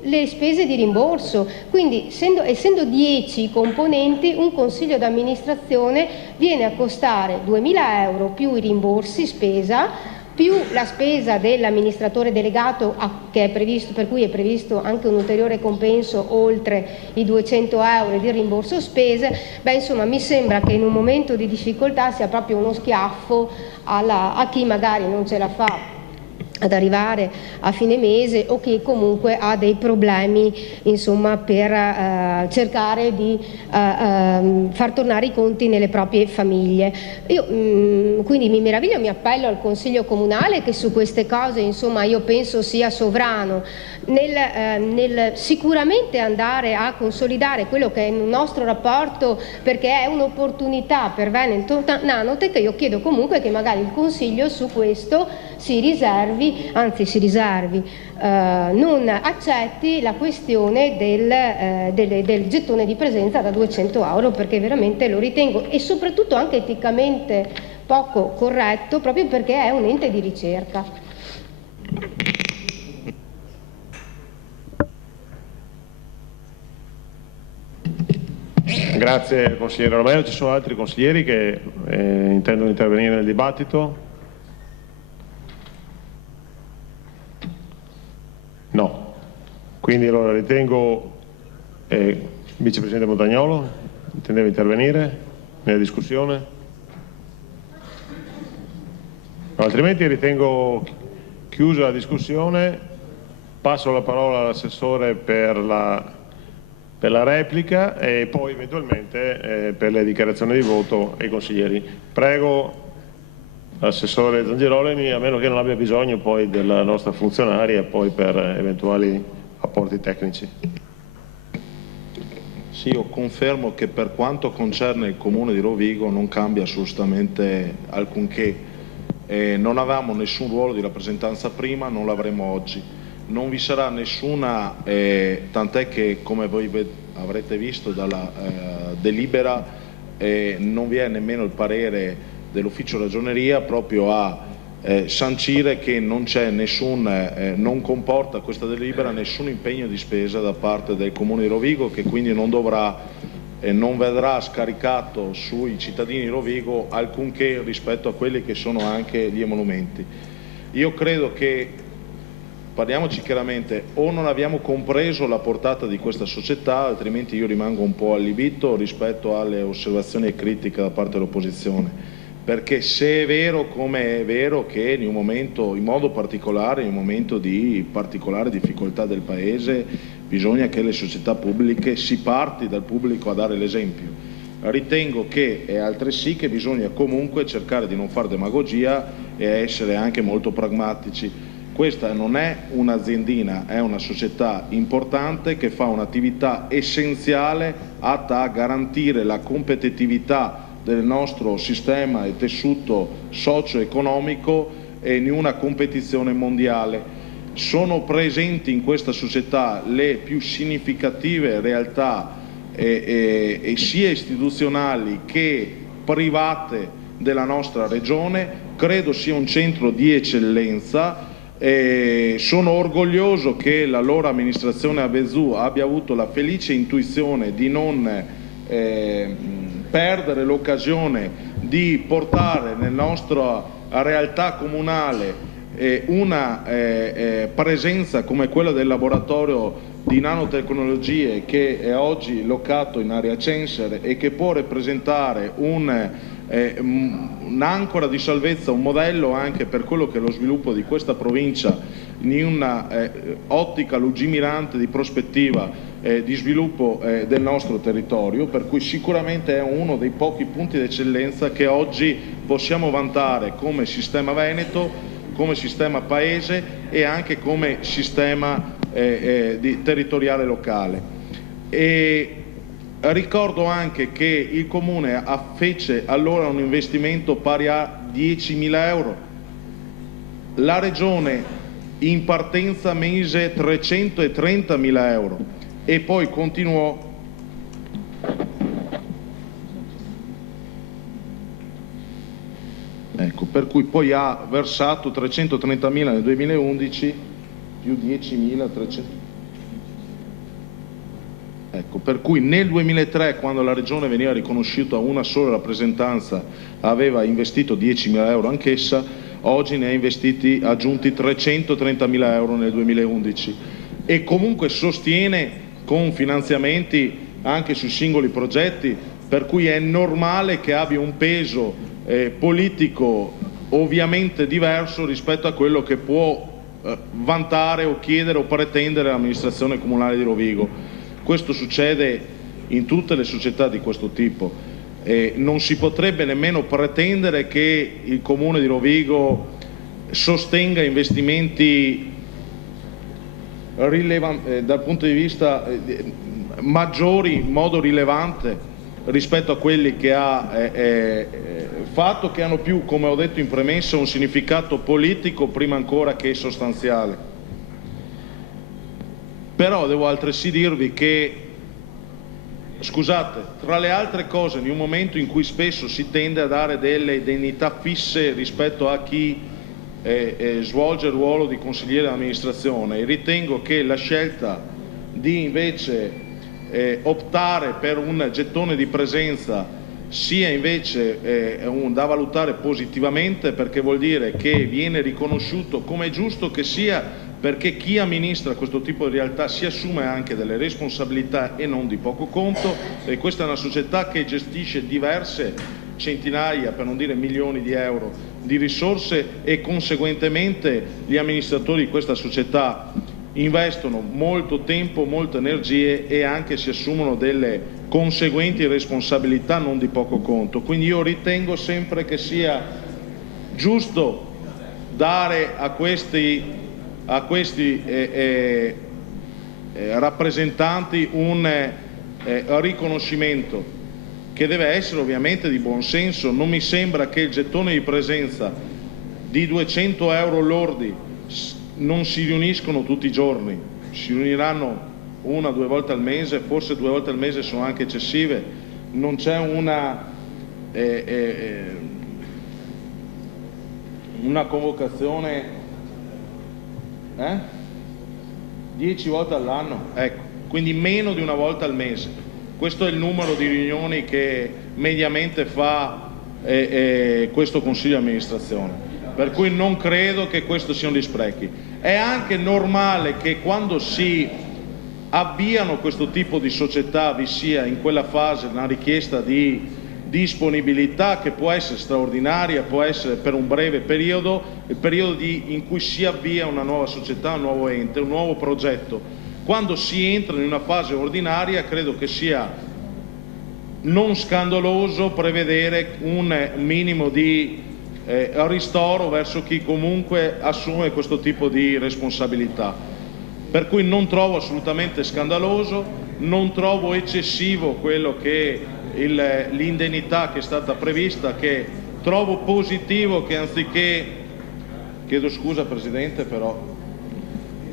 le spese di rimborso, quindi essendo 10 componenti un consiglio d'amministrazione viene a costare 2.000 euro più i rimborsi spesa, più la spesa dell'amministratore delegato che è previsto, per cui è previsto anche un ulteriore compenso oltre i 200 euro di rimborso spese, beh, insomma, mi sembra che in un momento di difficoltà sia proprio uno schiaffo a chi magari non ce la fa ad arrivare a fine mese o che comunque ha dei problemi, insomma, per cercare di far tornare i conti nelle proprie famiglie. Io quindi mi meraviglio, mi appello al Consiglio Comunale che su queste cose, insomma, io penso sia sovrano nel sicuramente andare a consolidare quello che è il nostro rapporto, perché è un'opportunità per Veneto Nanotech. Io chiedo comunque che magari il Consiglio su questo non accetti la questione del gettone di presenza da 200 euro, perché veramente lo ritengo, e soprattutto anche eticamente poco corretto, proprio perché è un ente di ricerca. Grazie consigliere Romeo. Ci sono altri consiglieri che intendono intervenire nel dibattito? No. Quindi allora ritengo Vicepresidente Montagnolo intendeva intervenire nella discussione? No, altrimenti ritengo chiusa la discussione. Passo la parola all'assessore per la replica e poi eventualmente per le dichiarazioni di voto ai consiglieri. Prego l'assessore Zangirolemi, a meno che non abbia bisogno poi della nostra funzionaria poi per eventuali apporti tecnici. Sì, io confermo che per quanto concerne il Comune di Rovigo non cambia assolutamente alcunché. Non avevamo nessun ruolo di rappresentanza prima, non l'avremo oggi. Non vi sarà nessuna, tant'è che come voi avrete visto dalla delibera non vi è nemmeno il parere dell'ufficio ragioneria proprio a sancire che non c'è non comporta questa delibera nessun impegno di spesa da parte del Comune di Rovigo, che quindi non vedrà scaricato sui cittadini di Rovigo alcunché rispetto a quelli che sono anche gli emolumenti. Io credo che, parliamoci chiaramente, o non abbiamo compreso la portata di questa società, altrimenti io rimango un po' allibito rispetto alle osservazioni e critiche da parte dell'opposizione. Perché se è vero, come è vero, che in un momento, in modo particolare, in un momento di particolare difficoltà del Paese, bisogna che le società pubbliche si parti dal pubblico a dare l'esempio. Ritengo che è altresì che bisogna comunque cercare di non fare demagogia e essere anche molto pragmatici. Questa non è un'aziendina, è una società importante che fa un'attività essenziale atta a garantire la competitività del nostro sistema e tessuto socio-economico in una competizione mondiale. Sono presenti in questa società le più significative realtà sia istituzionali che private della nostra regione. Credo sia un centro di eccellenza. Sono orgoglioso che la loro amministrazione a Vezzù abbia avuto la felice intuizione di non perdere l'occasione di portare nella nostra realtà comunale una presenza come quella del laboratorio di nanotecnologie che è oggi locato in area Censer e che può rappresentare un'ancora di salvezza, un modello anche per quello che è lo sviluppo di questa provincia in una ottica lungimirante di prospettiva di sviluppo del nostro territorio, per cui sicuramente è uno dei pochi punti d'eccellenza che oggi possiamo vantare come sistema veneto, come sistema paese e anche come sistema territoriale locale. E ricordo anche che il Comune fece allora un investimento pari a 10.000 euro, la Regione in partenza mise 330.000 euro e poi continuò per cui poi ha versato 330.000 nel 2011 più 10.300. Per cui nel 2003, quando la Regione veniva riconosciuta una sola rappresentanza, aveva investito 10.000 euro anch'essa. oggi ne ha aggiunti 330.000 euro nel 2011 e comunque sostiene con finanziamenti anche sui singoli progetti, per cui è normale che abbia un peso politico ovviamente diverso rispetto a quello che può vantare o chiedere o pretendere l'amministrazione comunale di Rovigo. Questo succede in tutte le società di questo tipo. Non si potrebbe nemmeno pretendere che il Comune di Rovigo sostenga investimenti dal punto di vista maggiori in modo rilevante rispetto a quelli che ha fatto, che hanno più, come ho detto in premessa, un significato politico prima ancora che sostanziale. Però devo altresì dirvi che, scusate, tra le altre cose, in un momento in cui spesso si tende a dare delle indennità fisse rispetto a chi svolge il ruolo di consigliere d'amministrazione, ritengo che la scelta di invece optare per un gettone di presenza sia invece da valutare positivamente, perché vuol dire che viene riconosciuto, come è giusto che sia, perché chi amministra questo tipo di realtà si assume anche delle responsabilità e non di poco conto, e questa è una società che gestisce diverse centinaia, per non dire milioni di euro di risorse, e conseguentemente gli amministratori di questa società investono molto tempo, molte energie e anche si assumono delle conseguenti responsabilità non di poco conto. Quindi io ritengo sempre che sia giusto dare a questi rappresentanti un riconoscimento che deve essere ovviamente di buon senso. Non mi sembra che il gettone di presenza di 200 euro lordi non si riuniscono tutti i giorni, si riuniranno una o due volte al mese, forse 2 volte al mese sono anche eccessive, non c'è una convocazione 10 volte all'anno, ecco, quindi meno di una volta al mese. Questo è il numero di riunioni che mediamente fa questo Consiglio di amministrazione. Per cui non credo che questo siano gli sprechi. È anche normale che quando si avviano questo tipo di società vi sia in quella fase una richiesta di disponibilità che può essere straordinaria, può essere per un breve periodo, il periodo in cui si avvia una nuova società, un nuovo ente, un nuovo progetto. Quando si entra in una fase ordinaria credo che sia non scandaloso prevedere un minimo di ristoro verso chi comunque assume questo tipo di responsabilità, per cui non trovo assolutamente scandaloso, non trovo eccessivo quello che l'indennità che è stata prevista, che trovo positivo che anziché, chiedo scusa Presidente, però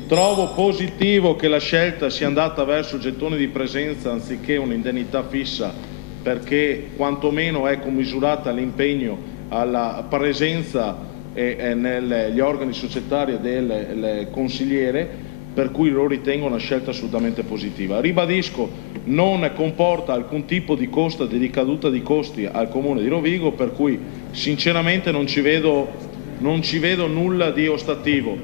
trovo positivo che la scelta sia andata verso gettoni di presenza anziché un'indennità fissa, perché quantomeno è commisurata l'impegno alla presenza negli organi societari del consigliere, per cui lo ritengo una scelta assolutamente positiva. Ribadisco, non comporta alcun tipo di costo, di ricaduta di costi al Comune di Rovigo, per cui sinceramente non ci vedo nulla di ostativo.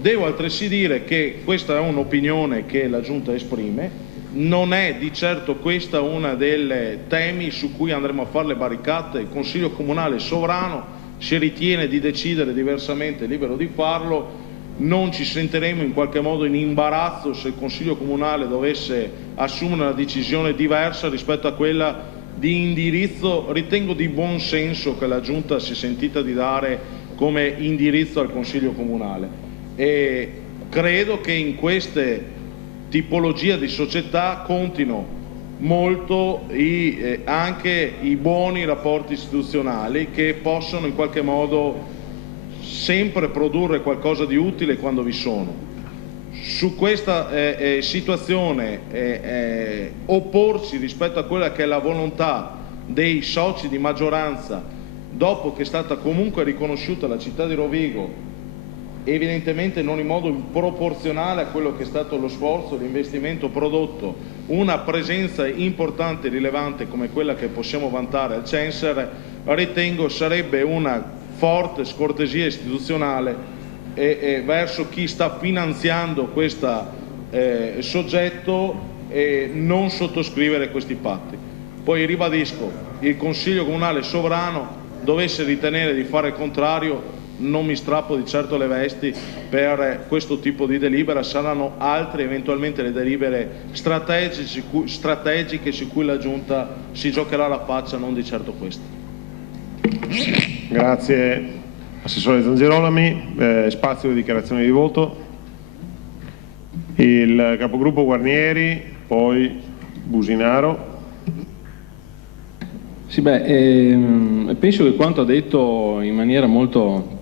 Devo altresì dire che questa è un'opinione che la Giunta esprime, non è di certo questa una delle temi su cui andremo a fare le barricate. Il Consiglio Comunale è sovrano, se ritiene di decidere diversamente è libero di farlo, non ci sentiremo in qualche modo in imbarazzo se il Consiglio Comunale dovesse assumere una decisione diversa rispetto a quella di indirizzo, ritengo di buon senso, che la Giunta si è sentita di dare come indirizzo al Consiglio Comunale, e credo che in queste tipologia di società contino molto anche i buoni rapporti istituzionali, che possono in qualche modo sempre produrre qualcosa di utile quando vi sono. Su questa situazione opporsi rispetto a quella che è la volontà dei soci di maggioranza, dopo che è stata comunque riconosciuta la città di Rovigo, evidentemente non in modo proporzionale a quello che è stato lo sforzo, l'investimento prodotto, una presenza importante e rilevante come quella che possiamo vantare al Censer, ritengo sarebbe una forte scortesia istituzionale verso chi sta finanziando questo soggetto e non sottoscrivere questi patti. Poi ribadisco, il Consiglio Comunale sovrano dovesse ritenere di fare il contrario, non mi strappo di certo le vesti per questo tipo di delibera, saranno altre eventualmente le delibere strategiche su cui la Giunta si giocherà la faccia, non di certo questa. Grazie Assessore Zangirolami. Spazio di dichiarazioni di voto. Il capogruppo Guarnieri, poi Businaro. Sì, penso che quanto ha detto in maniera molto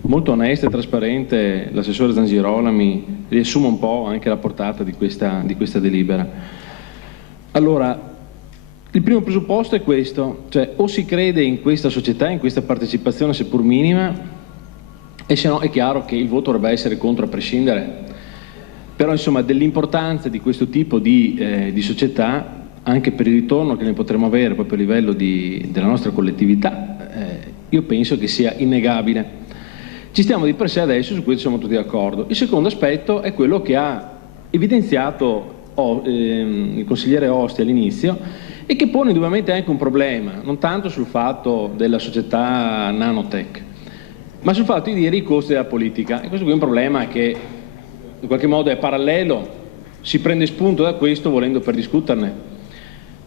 onesta e trasparente l'assessore Zangirolami riassume un po' anche la portata di questa delibera. Allora, il primo presupposto è questo, cioè o si crede in questa società, in questa partecipazione seppur minima, e se no è chiaro che il voto dovrebbe essere contro a prescindere. Però insomma dell'importanza di questo tipo di società, anche per il ritorno che ne potremo avere proprio a livello della nostra collettività, io penso che sia innegabile. Ci stiamo di per sé adesso, su questo siamo tutti d'accordo. Il secondo aspetto è quello che ha evidenziato il consigliere Osti all'inizio e che pone indubbiamente anche un problema, non tanto sul fatto della società Nanotech, ma sul fatto di dire i costi della politica. E questo qui è un problema che in qualche modo è parallelo, si prende spunto da questo volendo per discuterne.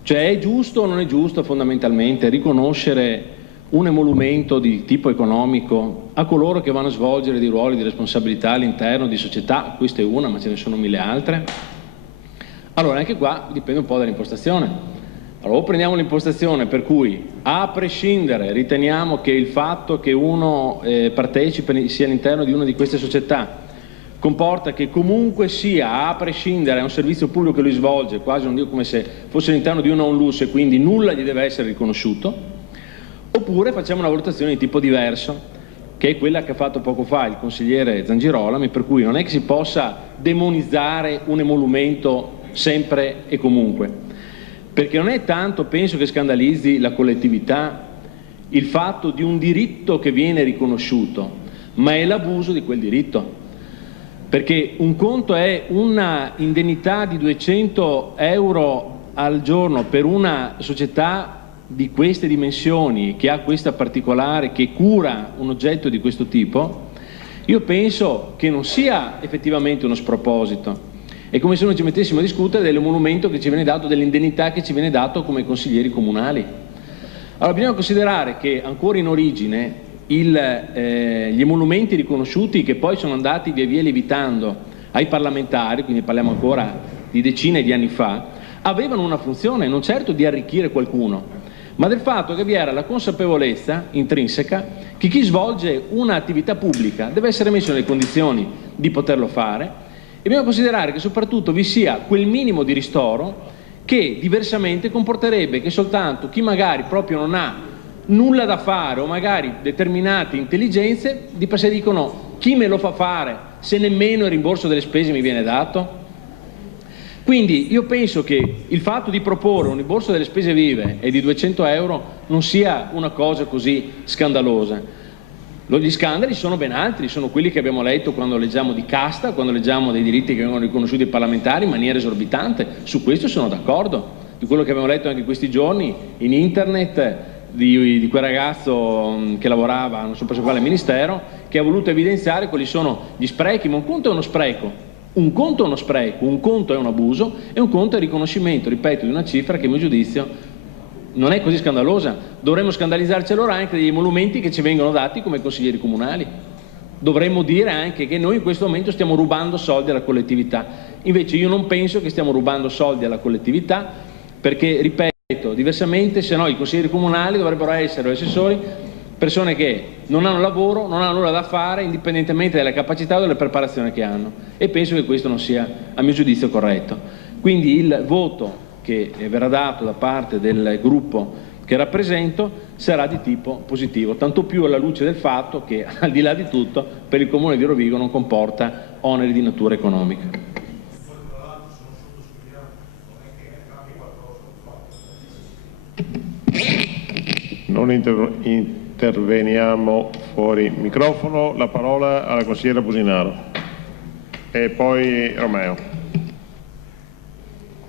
Cioè è giusto o non è giusto fondamentalmente riconoscere un emolumento di tipo economico a coloro che vanno a svolgere dei ruoli di responsabilità all'interno di società? Questa è una, ma ce ne sono mille altre. Allora anche qua dipende un po' dall'impostazione. Allora o prendiamo l'impostazione per cui a prescindere riteniamo che il fatto che uno partecipi sia all'interno di una di queste società comporta che comunque sia, a prescindere, è un servizio pubblico che lui svolge, quasi non dico come se fosse all'interno di un onlus e quindi nulla gli deve essere riconosciuto, oppure facciamo una valutazione di tipo diverso, che è quella che ha fatto poco fa il consigliere Zangirolami, per cui non è che si possa demonizzare un emolumento sempre e comunque, perché non è tanto, penso, che scandalizzi la collettività il fatto di un diritto che viene riconosciuto, ma è l'abuso di quel diritto. Perché un conto è una indennità di 200 euro al giorno per una società di queste dimensioni, che ha questa particolare, che cura un oggetto di questo tipo. Io penso che non sia effettivamente uno sproposito. È come se noi ci mettessimo a discutere dell'emolumento che ci viene dato, dell'indennità che ci viene dato come consiglieri comunali. Allora bisogna considerare che ancora in origine gli emolumenti riconosciuti, che poi sono andati via via lievitando ai parlamentari, quindi parliamo ancora di decine di anni fa, avevano una funzione non certo di arricchire qualcuno, ma del fatto che vi era la consapevolezza intrinseca che chi svolge un'attività pubblica deve essere messo nelle condizioni di poterlo fare, e bisogna considerare che soprattutto vi sia quel minimo di ristoro che diversamente comporterebbe che soltanto chi magari proprio non ha nulla da fare o magari determinate intelligenze di per sé dicono: chi me lo fa fare se nemmeno il rimborso delle spese mi viene dato? Quindi io penso che il fatto di proporre un rimborso delle spese vive e di 200 euro non sia una cosa così scandalosa. Gli scandali sono ben altri, sono quelli che abbiamo letto quando leggiamo di casta, quando leggiamo dei diritti che vengono riconosciuti ai parlamentari in maniera esorbitante. Su questo sono d'accordo, di quello che abbiamo letto anche in questi giorni in internet, di quel ragazzo che lavorava, non so per quale ministero, che ha voluto evidenziare quali sono gli sprechi. Ma un conto è uno spreco, un conto è uno spreco, un conto è un abuso e un conto è il riconoscimento, ripeto, di una cifra che a mio giudizio non è così scandalosa. Dovremmo scandalizzarci allora anche degli emolumenti che ci vengono dati come consiglieri comunali. Dovremmo dire anche che noi in questo momento stiamo rubando soldi alla collettività. Invece io non penso che stiamo rubando soldi alla collettività, perché, ripeto, diversamente, se no i consiglieri comunali dovrebbero essere, o assessori, persone che non hanno lavoro, non hanno nulla da fare, indipendentemente dalle capacità o dalla preparazione che hanno, e penso che questo non sia, a mio giudizio, corretto. Quindi il voto che verrà dato da parte del gruppo che rappresento sarà di tipo positivo, tanto più alla luce del fatto che, al di là di tutto, per il Comune di Rovigo non comporta oneri di natura economica. Non interveniamo fuori microfono. La parola alla consigliera Businaro e poi Romeo.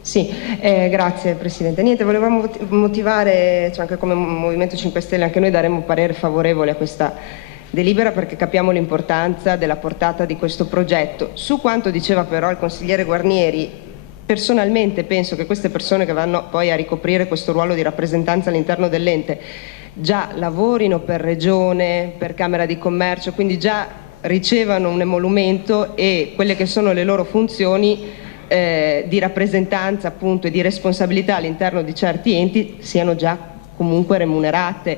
Sì, grazie Presidente. Niente, volevamo motivare, cioè anche come Movimento 5 Stelle, anche noi daremo parere favorevole a questa delibera perché capiamo l'importanza della portata di questo progetto. Su quanto diceva però il consigliere Guarnieri, personalmente penso che queste persone che vanno poi a ricoprire questo ruolo di rappresentanza all'interno dell'ente già lavorino per Regione, per Camera di Commercio, quindi già ricevano un emolumento e quelle che sono le loro funzioni di rappresentanza appunto e di responsabilità all'interno di certi enti siano già comunque remunerate.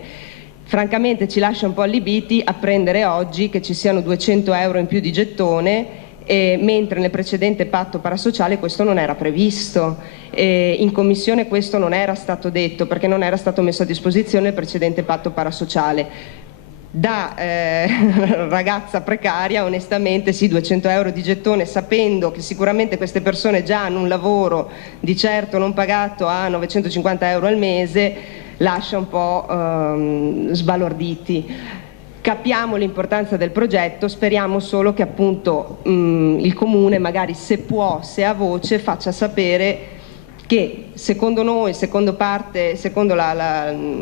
Francamente ci lascia un po' allibiti apprendere oggi che ci siano 200 euro in più di gettone, mentre nel precedente patto parasociale questo non era previsto. In commissione questo non era stato detto perché non era stato messo a disposizione il precedente patto parasociale. Da ragazza precaria onestamente sì, 200 euro di gettone, sapendo che sicuramente queste persone già hanno un lavoro di certo non pagato a 950 euro al mese, lascia un po' sbalorditi. Capiamo l'importanza del progetto, speriamo solo che appunto il Comune magari se può, se ha voce, faccia sapere che secondo noi, secondo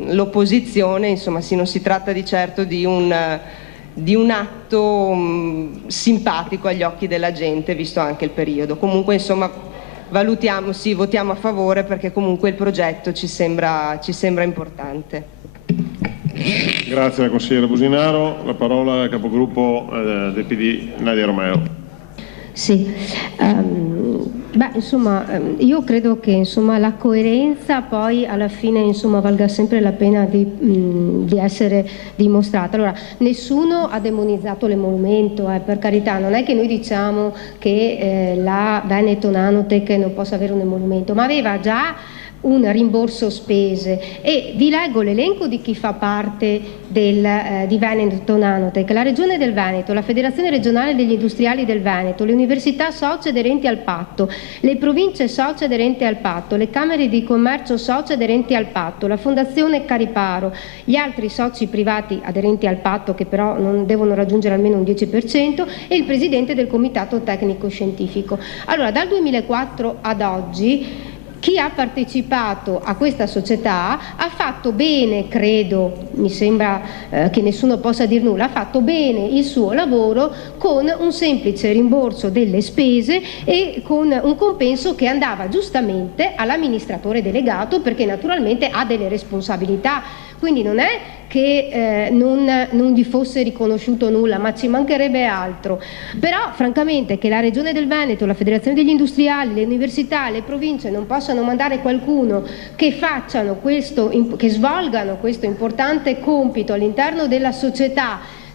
l'opposizione, insomma non si tratta di certo di un atto simpatico agli occhi della gente, visto anche il periodo. Comunque insomma valutiamo, sì, votiamo a favore perché comunque il progetto ci sembra importante. Grazie alla consigliera Businaro. La parola al capogruppo del PD Nadia Romeo. Sì, io credo che la coerenza poi alla fine valga sempre la pena di essere dimostrata. Allora, nessuno ha demonizzato l'emolumento, per carità, non è che noi diciamo che la Veneto Nanotech non possa avere un emolumento, ma aveva già un rimborso spese e vi leggo l'elenco di chi fa parte di Veneto Nanotech: la Regione del Veneto, la Federazione Regionale degli Industriali del Veneto, le università socie aderenti al patto, le province socie aderenti al patto, le Camere di Commercio socie aderenti al patto, la Fondazione Cariparo, gli altri soci privati aderenti al patto che però non devono raggiungere almeno un 10% e il Presidente del Comitato Tecnico Scientifico. Allora, dal 2004 ad oggi chi ha partecipato a questa società ha fatto bene, credo, mi sembra che nessuno possa dir nulla, ha fatto bene il suo lavoro con un semplice rimborso delle spese e con un compenso che andava giustamente all'amministratore delegato perché naturalmente ha delle responsabilità. Quindi non è che non gli fosse riconosciuto nulla, ma ci mancherebbe altro. Però francamente che la Regione del Veneto, la Federazione degli Industriali, le università, le province non possano mandare qualcuno che svolgano questo importante compito all'interno della società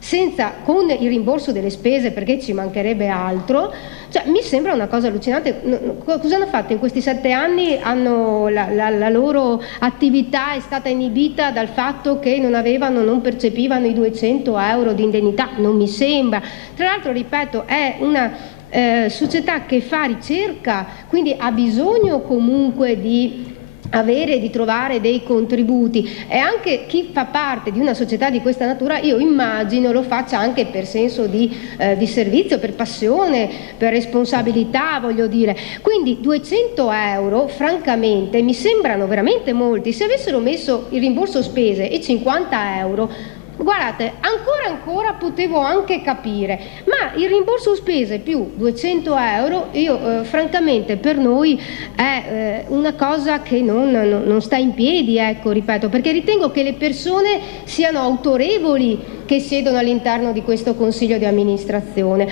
con il rimborso delle spese, perché ci mancherebbe altro, cioè, mi sembra una cosa allucinante. Cosa hanno fatto in questi 7 anni? La loro attività è stata inibita dal fatto che non percepivano i 200 euro di indennità? Non mi sembra. Tra l'altro, ripeto, è una società che fa ricerca, quindi ha bisogno comunque di trovare dei contributi, e anche chi fa parte di una società di questa natura io immagino lo faccia anche per senso di servizio, per passione, per responsabilità, voglio dire. Quindi 200 euro francamente mi sembrano veramente molti. Se avessero messo il rimborso spese e 50 euro, guardate, ancora potevo anche capire, ma il rimborso spese più 200 euro, francamente per noi è una cosa che non sta in piedi, ecco, ripeto, perché ritengo che le persone siano autorevoli che siedono all'interno di questo consiglio di amministrazione.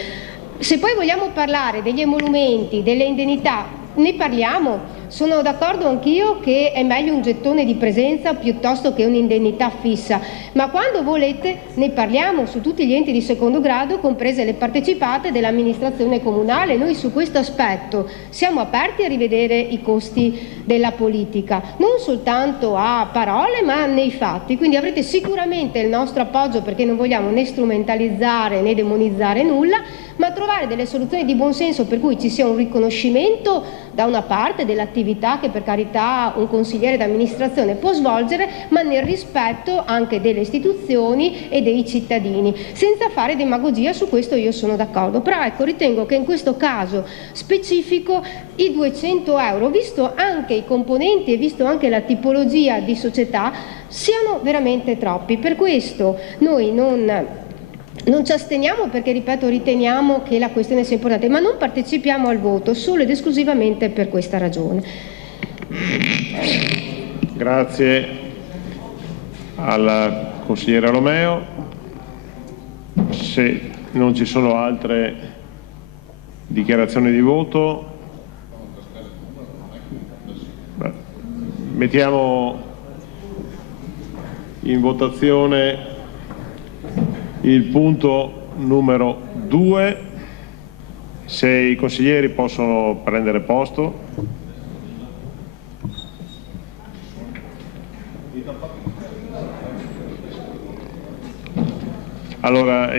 Se poi vogliamo parlare degli emolumenti, delle indennità, ne parliamo. Sono d'accordo anch'io che è meglio un gettone di presenza piuttosto che un'indennità fissa, ma quando volete ne parliamo su tutti gli enti di secondo grado, comprese le partecipate dell'amministrazione comunale. Noi su questo aspetto siamo aperti a rivedere i costi della politica, non soltanto a parole ma nei fatti, quindi avrete sicuramente il nostro appoggio, perché non vogliamo né strumentalizzare né demonizzare nulla, ma trovare delle soluzioni di buonsenso per cui ci sia un riconoscimento da una parte dell'attività attività che per carità un consigliere d'amministrazione può svolgere, ma nel rispetto anche delle istituzioni e dei cittadini, senza fare demagogia. Su questo io sono d'accordo, però ecco, ritengo che in questo caso specifico i 200 euro, visto anche i componenti e visto anche la tipologia di società, siano veramente troppi. Per questo noi non ci asteniamo, perché ripeto, riteniamo che la questione sia importante, ma non partecipiamo al voto solo ed esclusivamente per questa ragione. Grazie alla consigliera Romeo. Se non ci sono altre dichiarazioni di voto, mettiamo in votazione il punto numero 2, se i consiglieri possono prendere posto. Allora,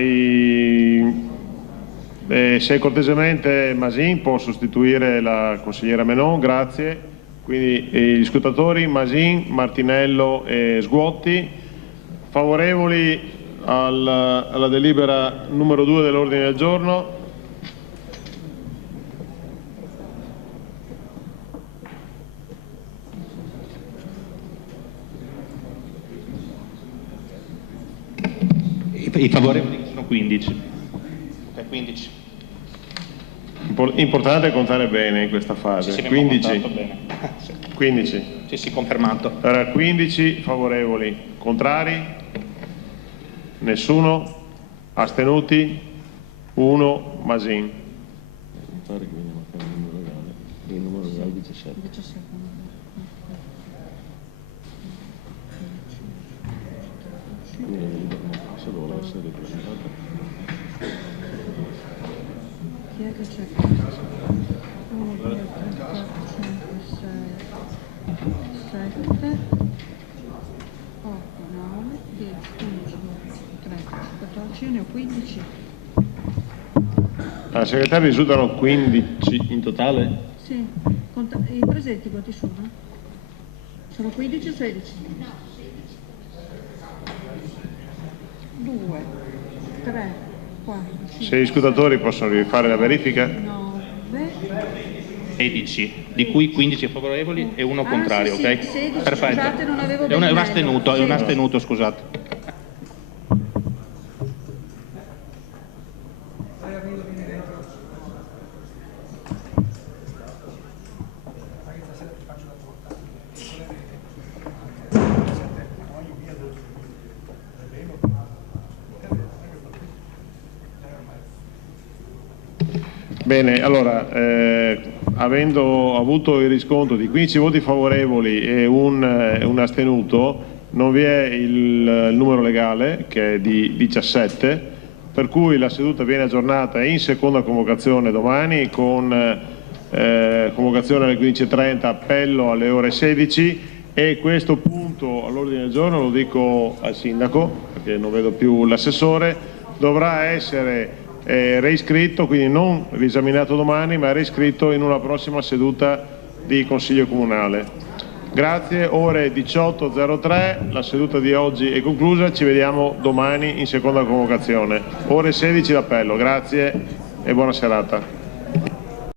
se cortesemente Masin può sostituire la consigliera Menon, grazie. Quindi gli scrutatori Masin, Martinello e Sguotti, favorevoli alla delibera numero 2 dell'ordine del giorno. I favorevoli sono 15. Ok, 15. Importante contare bene in questa fase. Sì, 15. Bene. Sì. 15. Sì, sì, confermato. Allora, 15 favorevoli, contrari? Nessuno? Astenuti? 1. Masin. Il numero legale 17. Se vuole essere ripresentato. Chi è che c'è? 1, 2, 3, 4, 5, 6, 7, 8, 9, 10, 11, 13, 14, ne ho 15. Al segretario risultano 15 in totale? Sì, i presenti quanti sono? Sono 15 o 16? 2, 3, 4, 5, Se gli scrutatori possono rifare la verifica? 9, 16, di cui 15 favorevoli e 1 contrario, sì, ok? 16, Perfetto. scusate, non avevo È un ben astenuto, letto. è un astenuto, scusate. Bene, allora, avendo avuto il riscontro di 15 voti favorevoli e un astenuto, non vi è il numero legale, che è di 17, per cui la seduta viene aggiornata in seconda convocazione domani, con convocazione alle 15:30, appello alle ore 16, e questo punto all'ordine del giorno, lo dico al sindaco, perché non vedo più l'assessore, dovrà essere reiscritto, quindi non riesaminato domani, ma reiscritto in una prossima seduta di Consiglio Comunale. Grazie, ore 18:03, la seduta di oggi è conclusa, ci vediamo domani in seconda convocazione. Ore 16 l'appello, grazie e buona serata.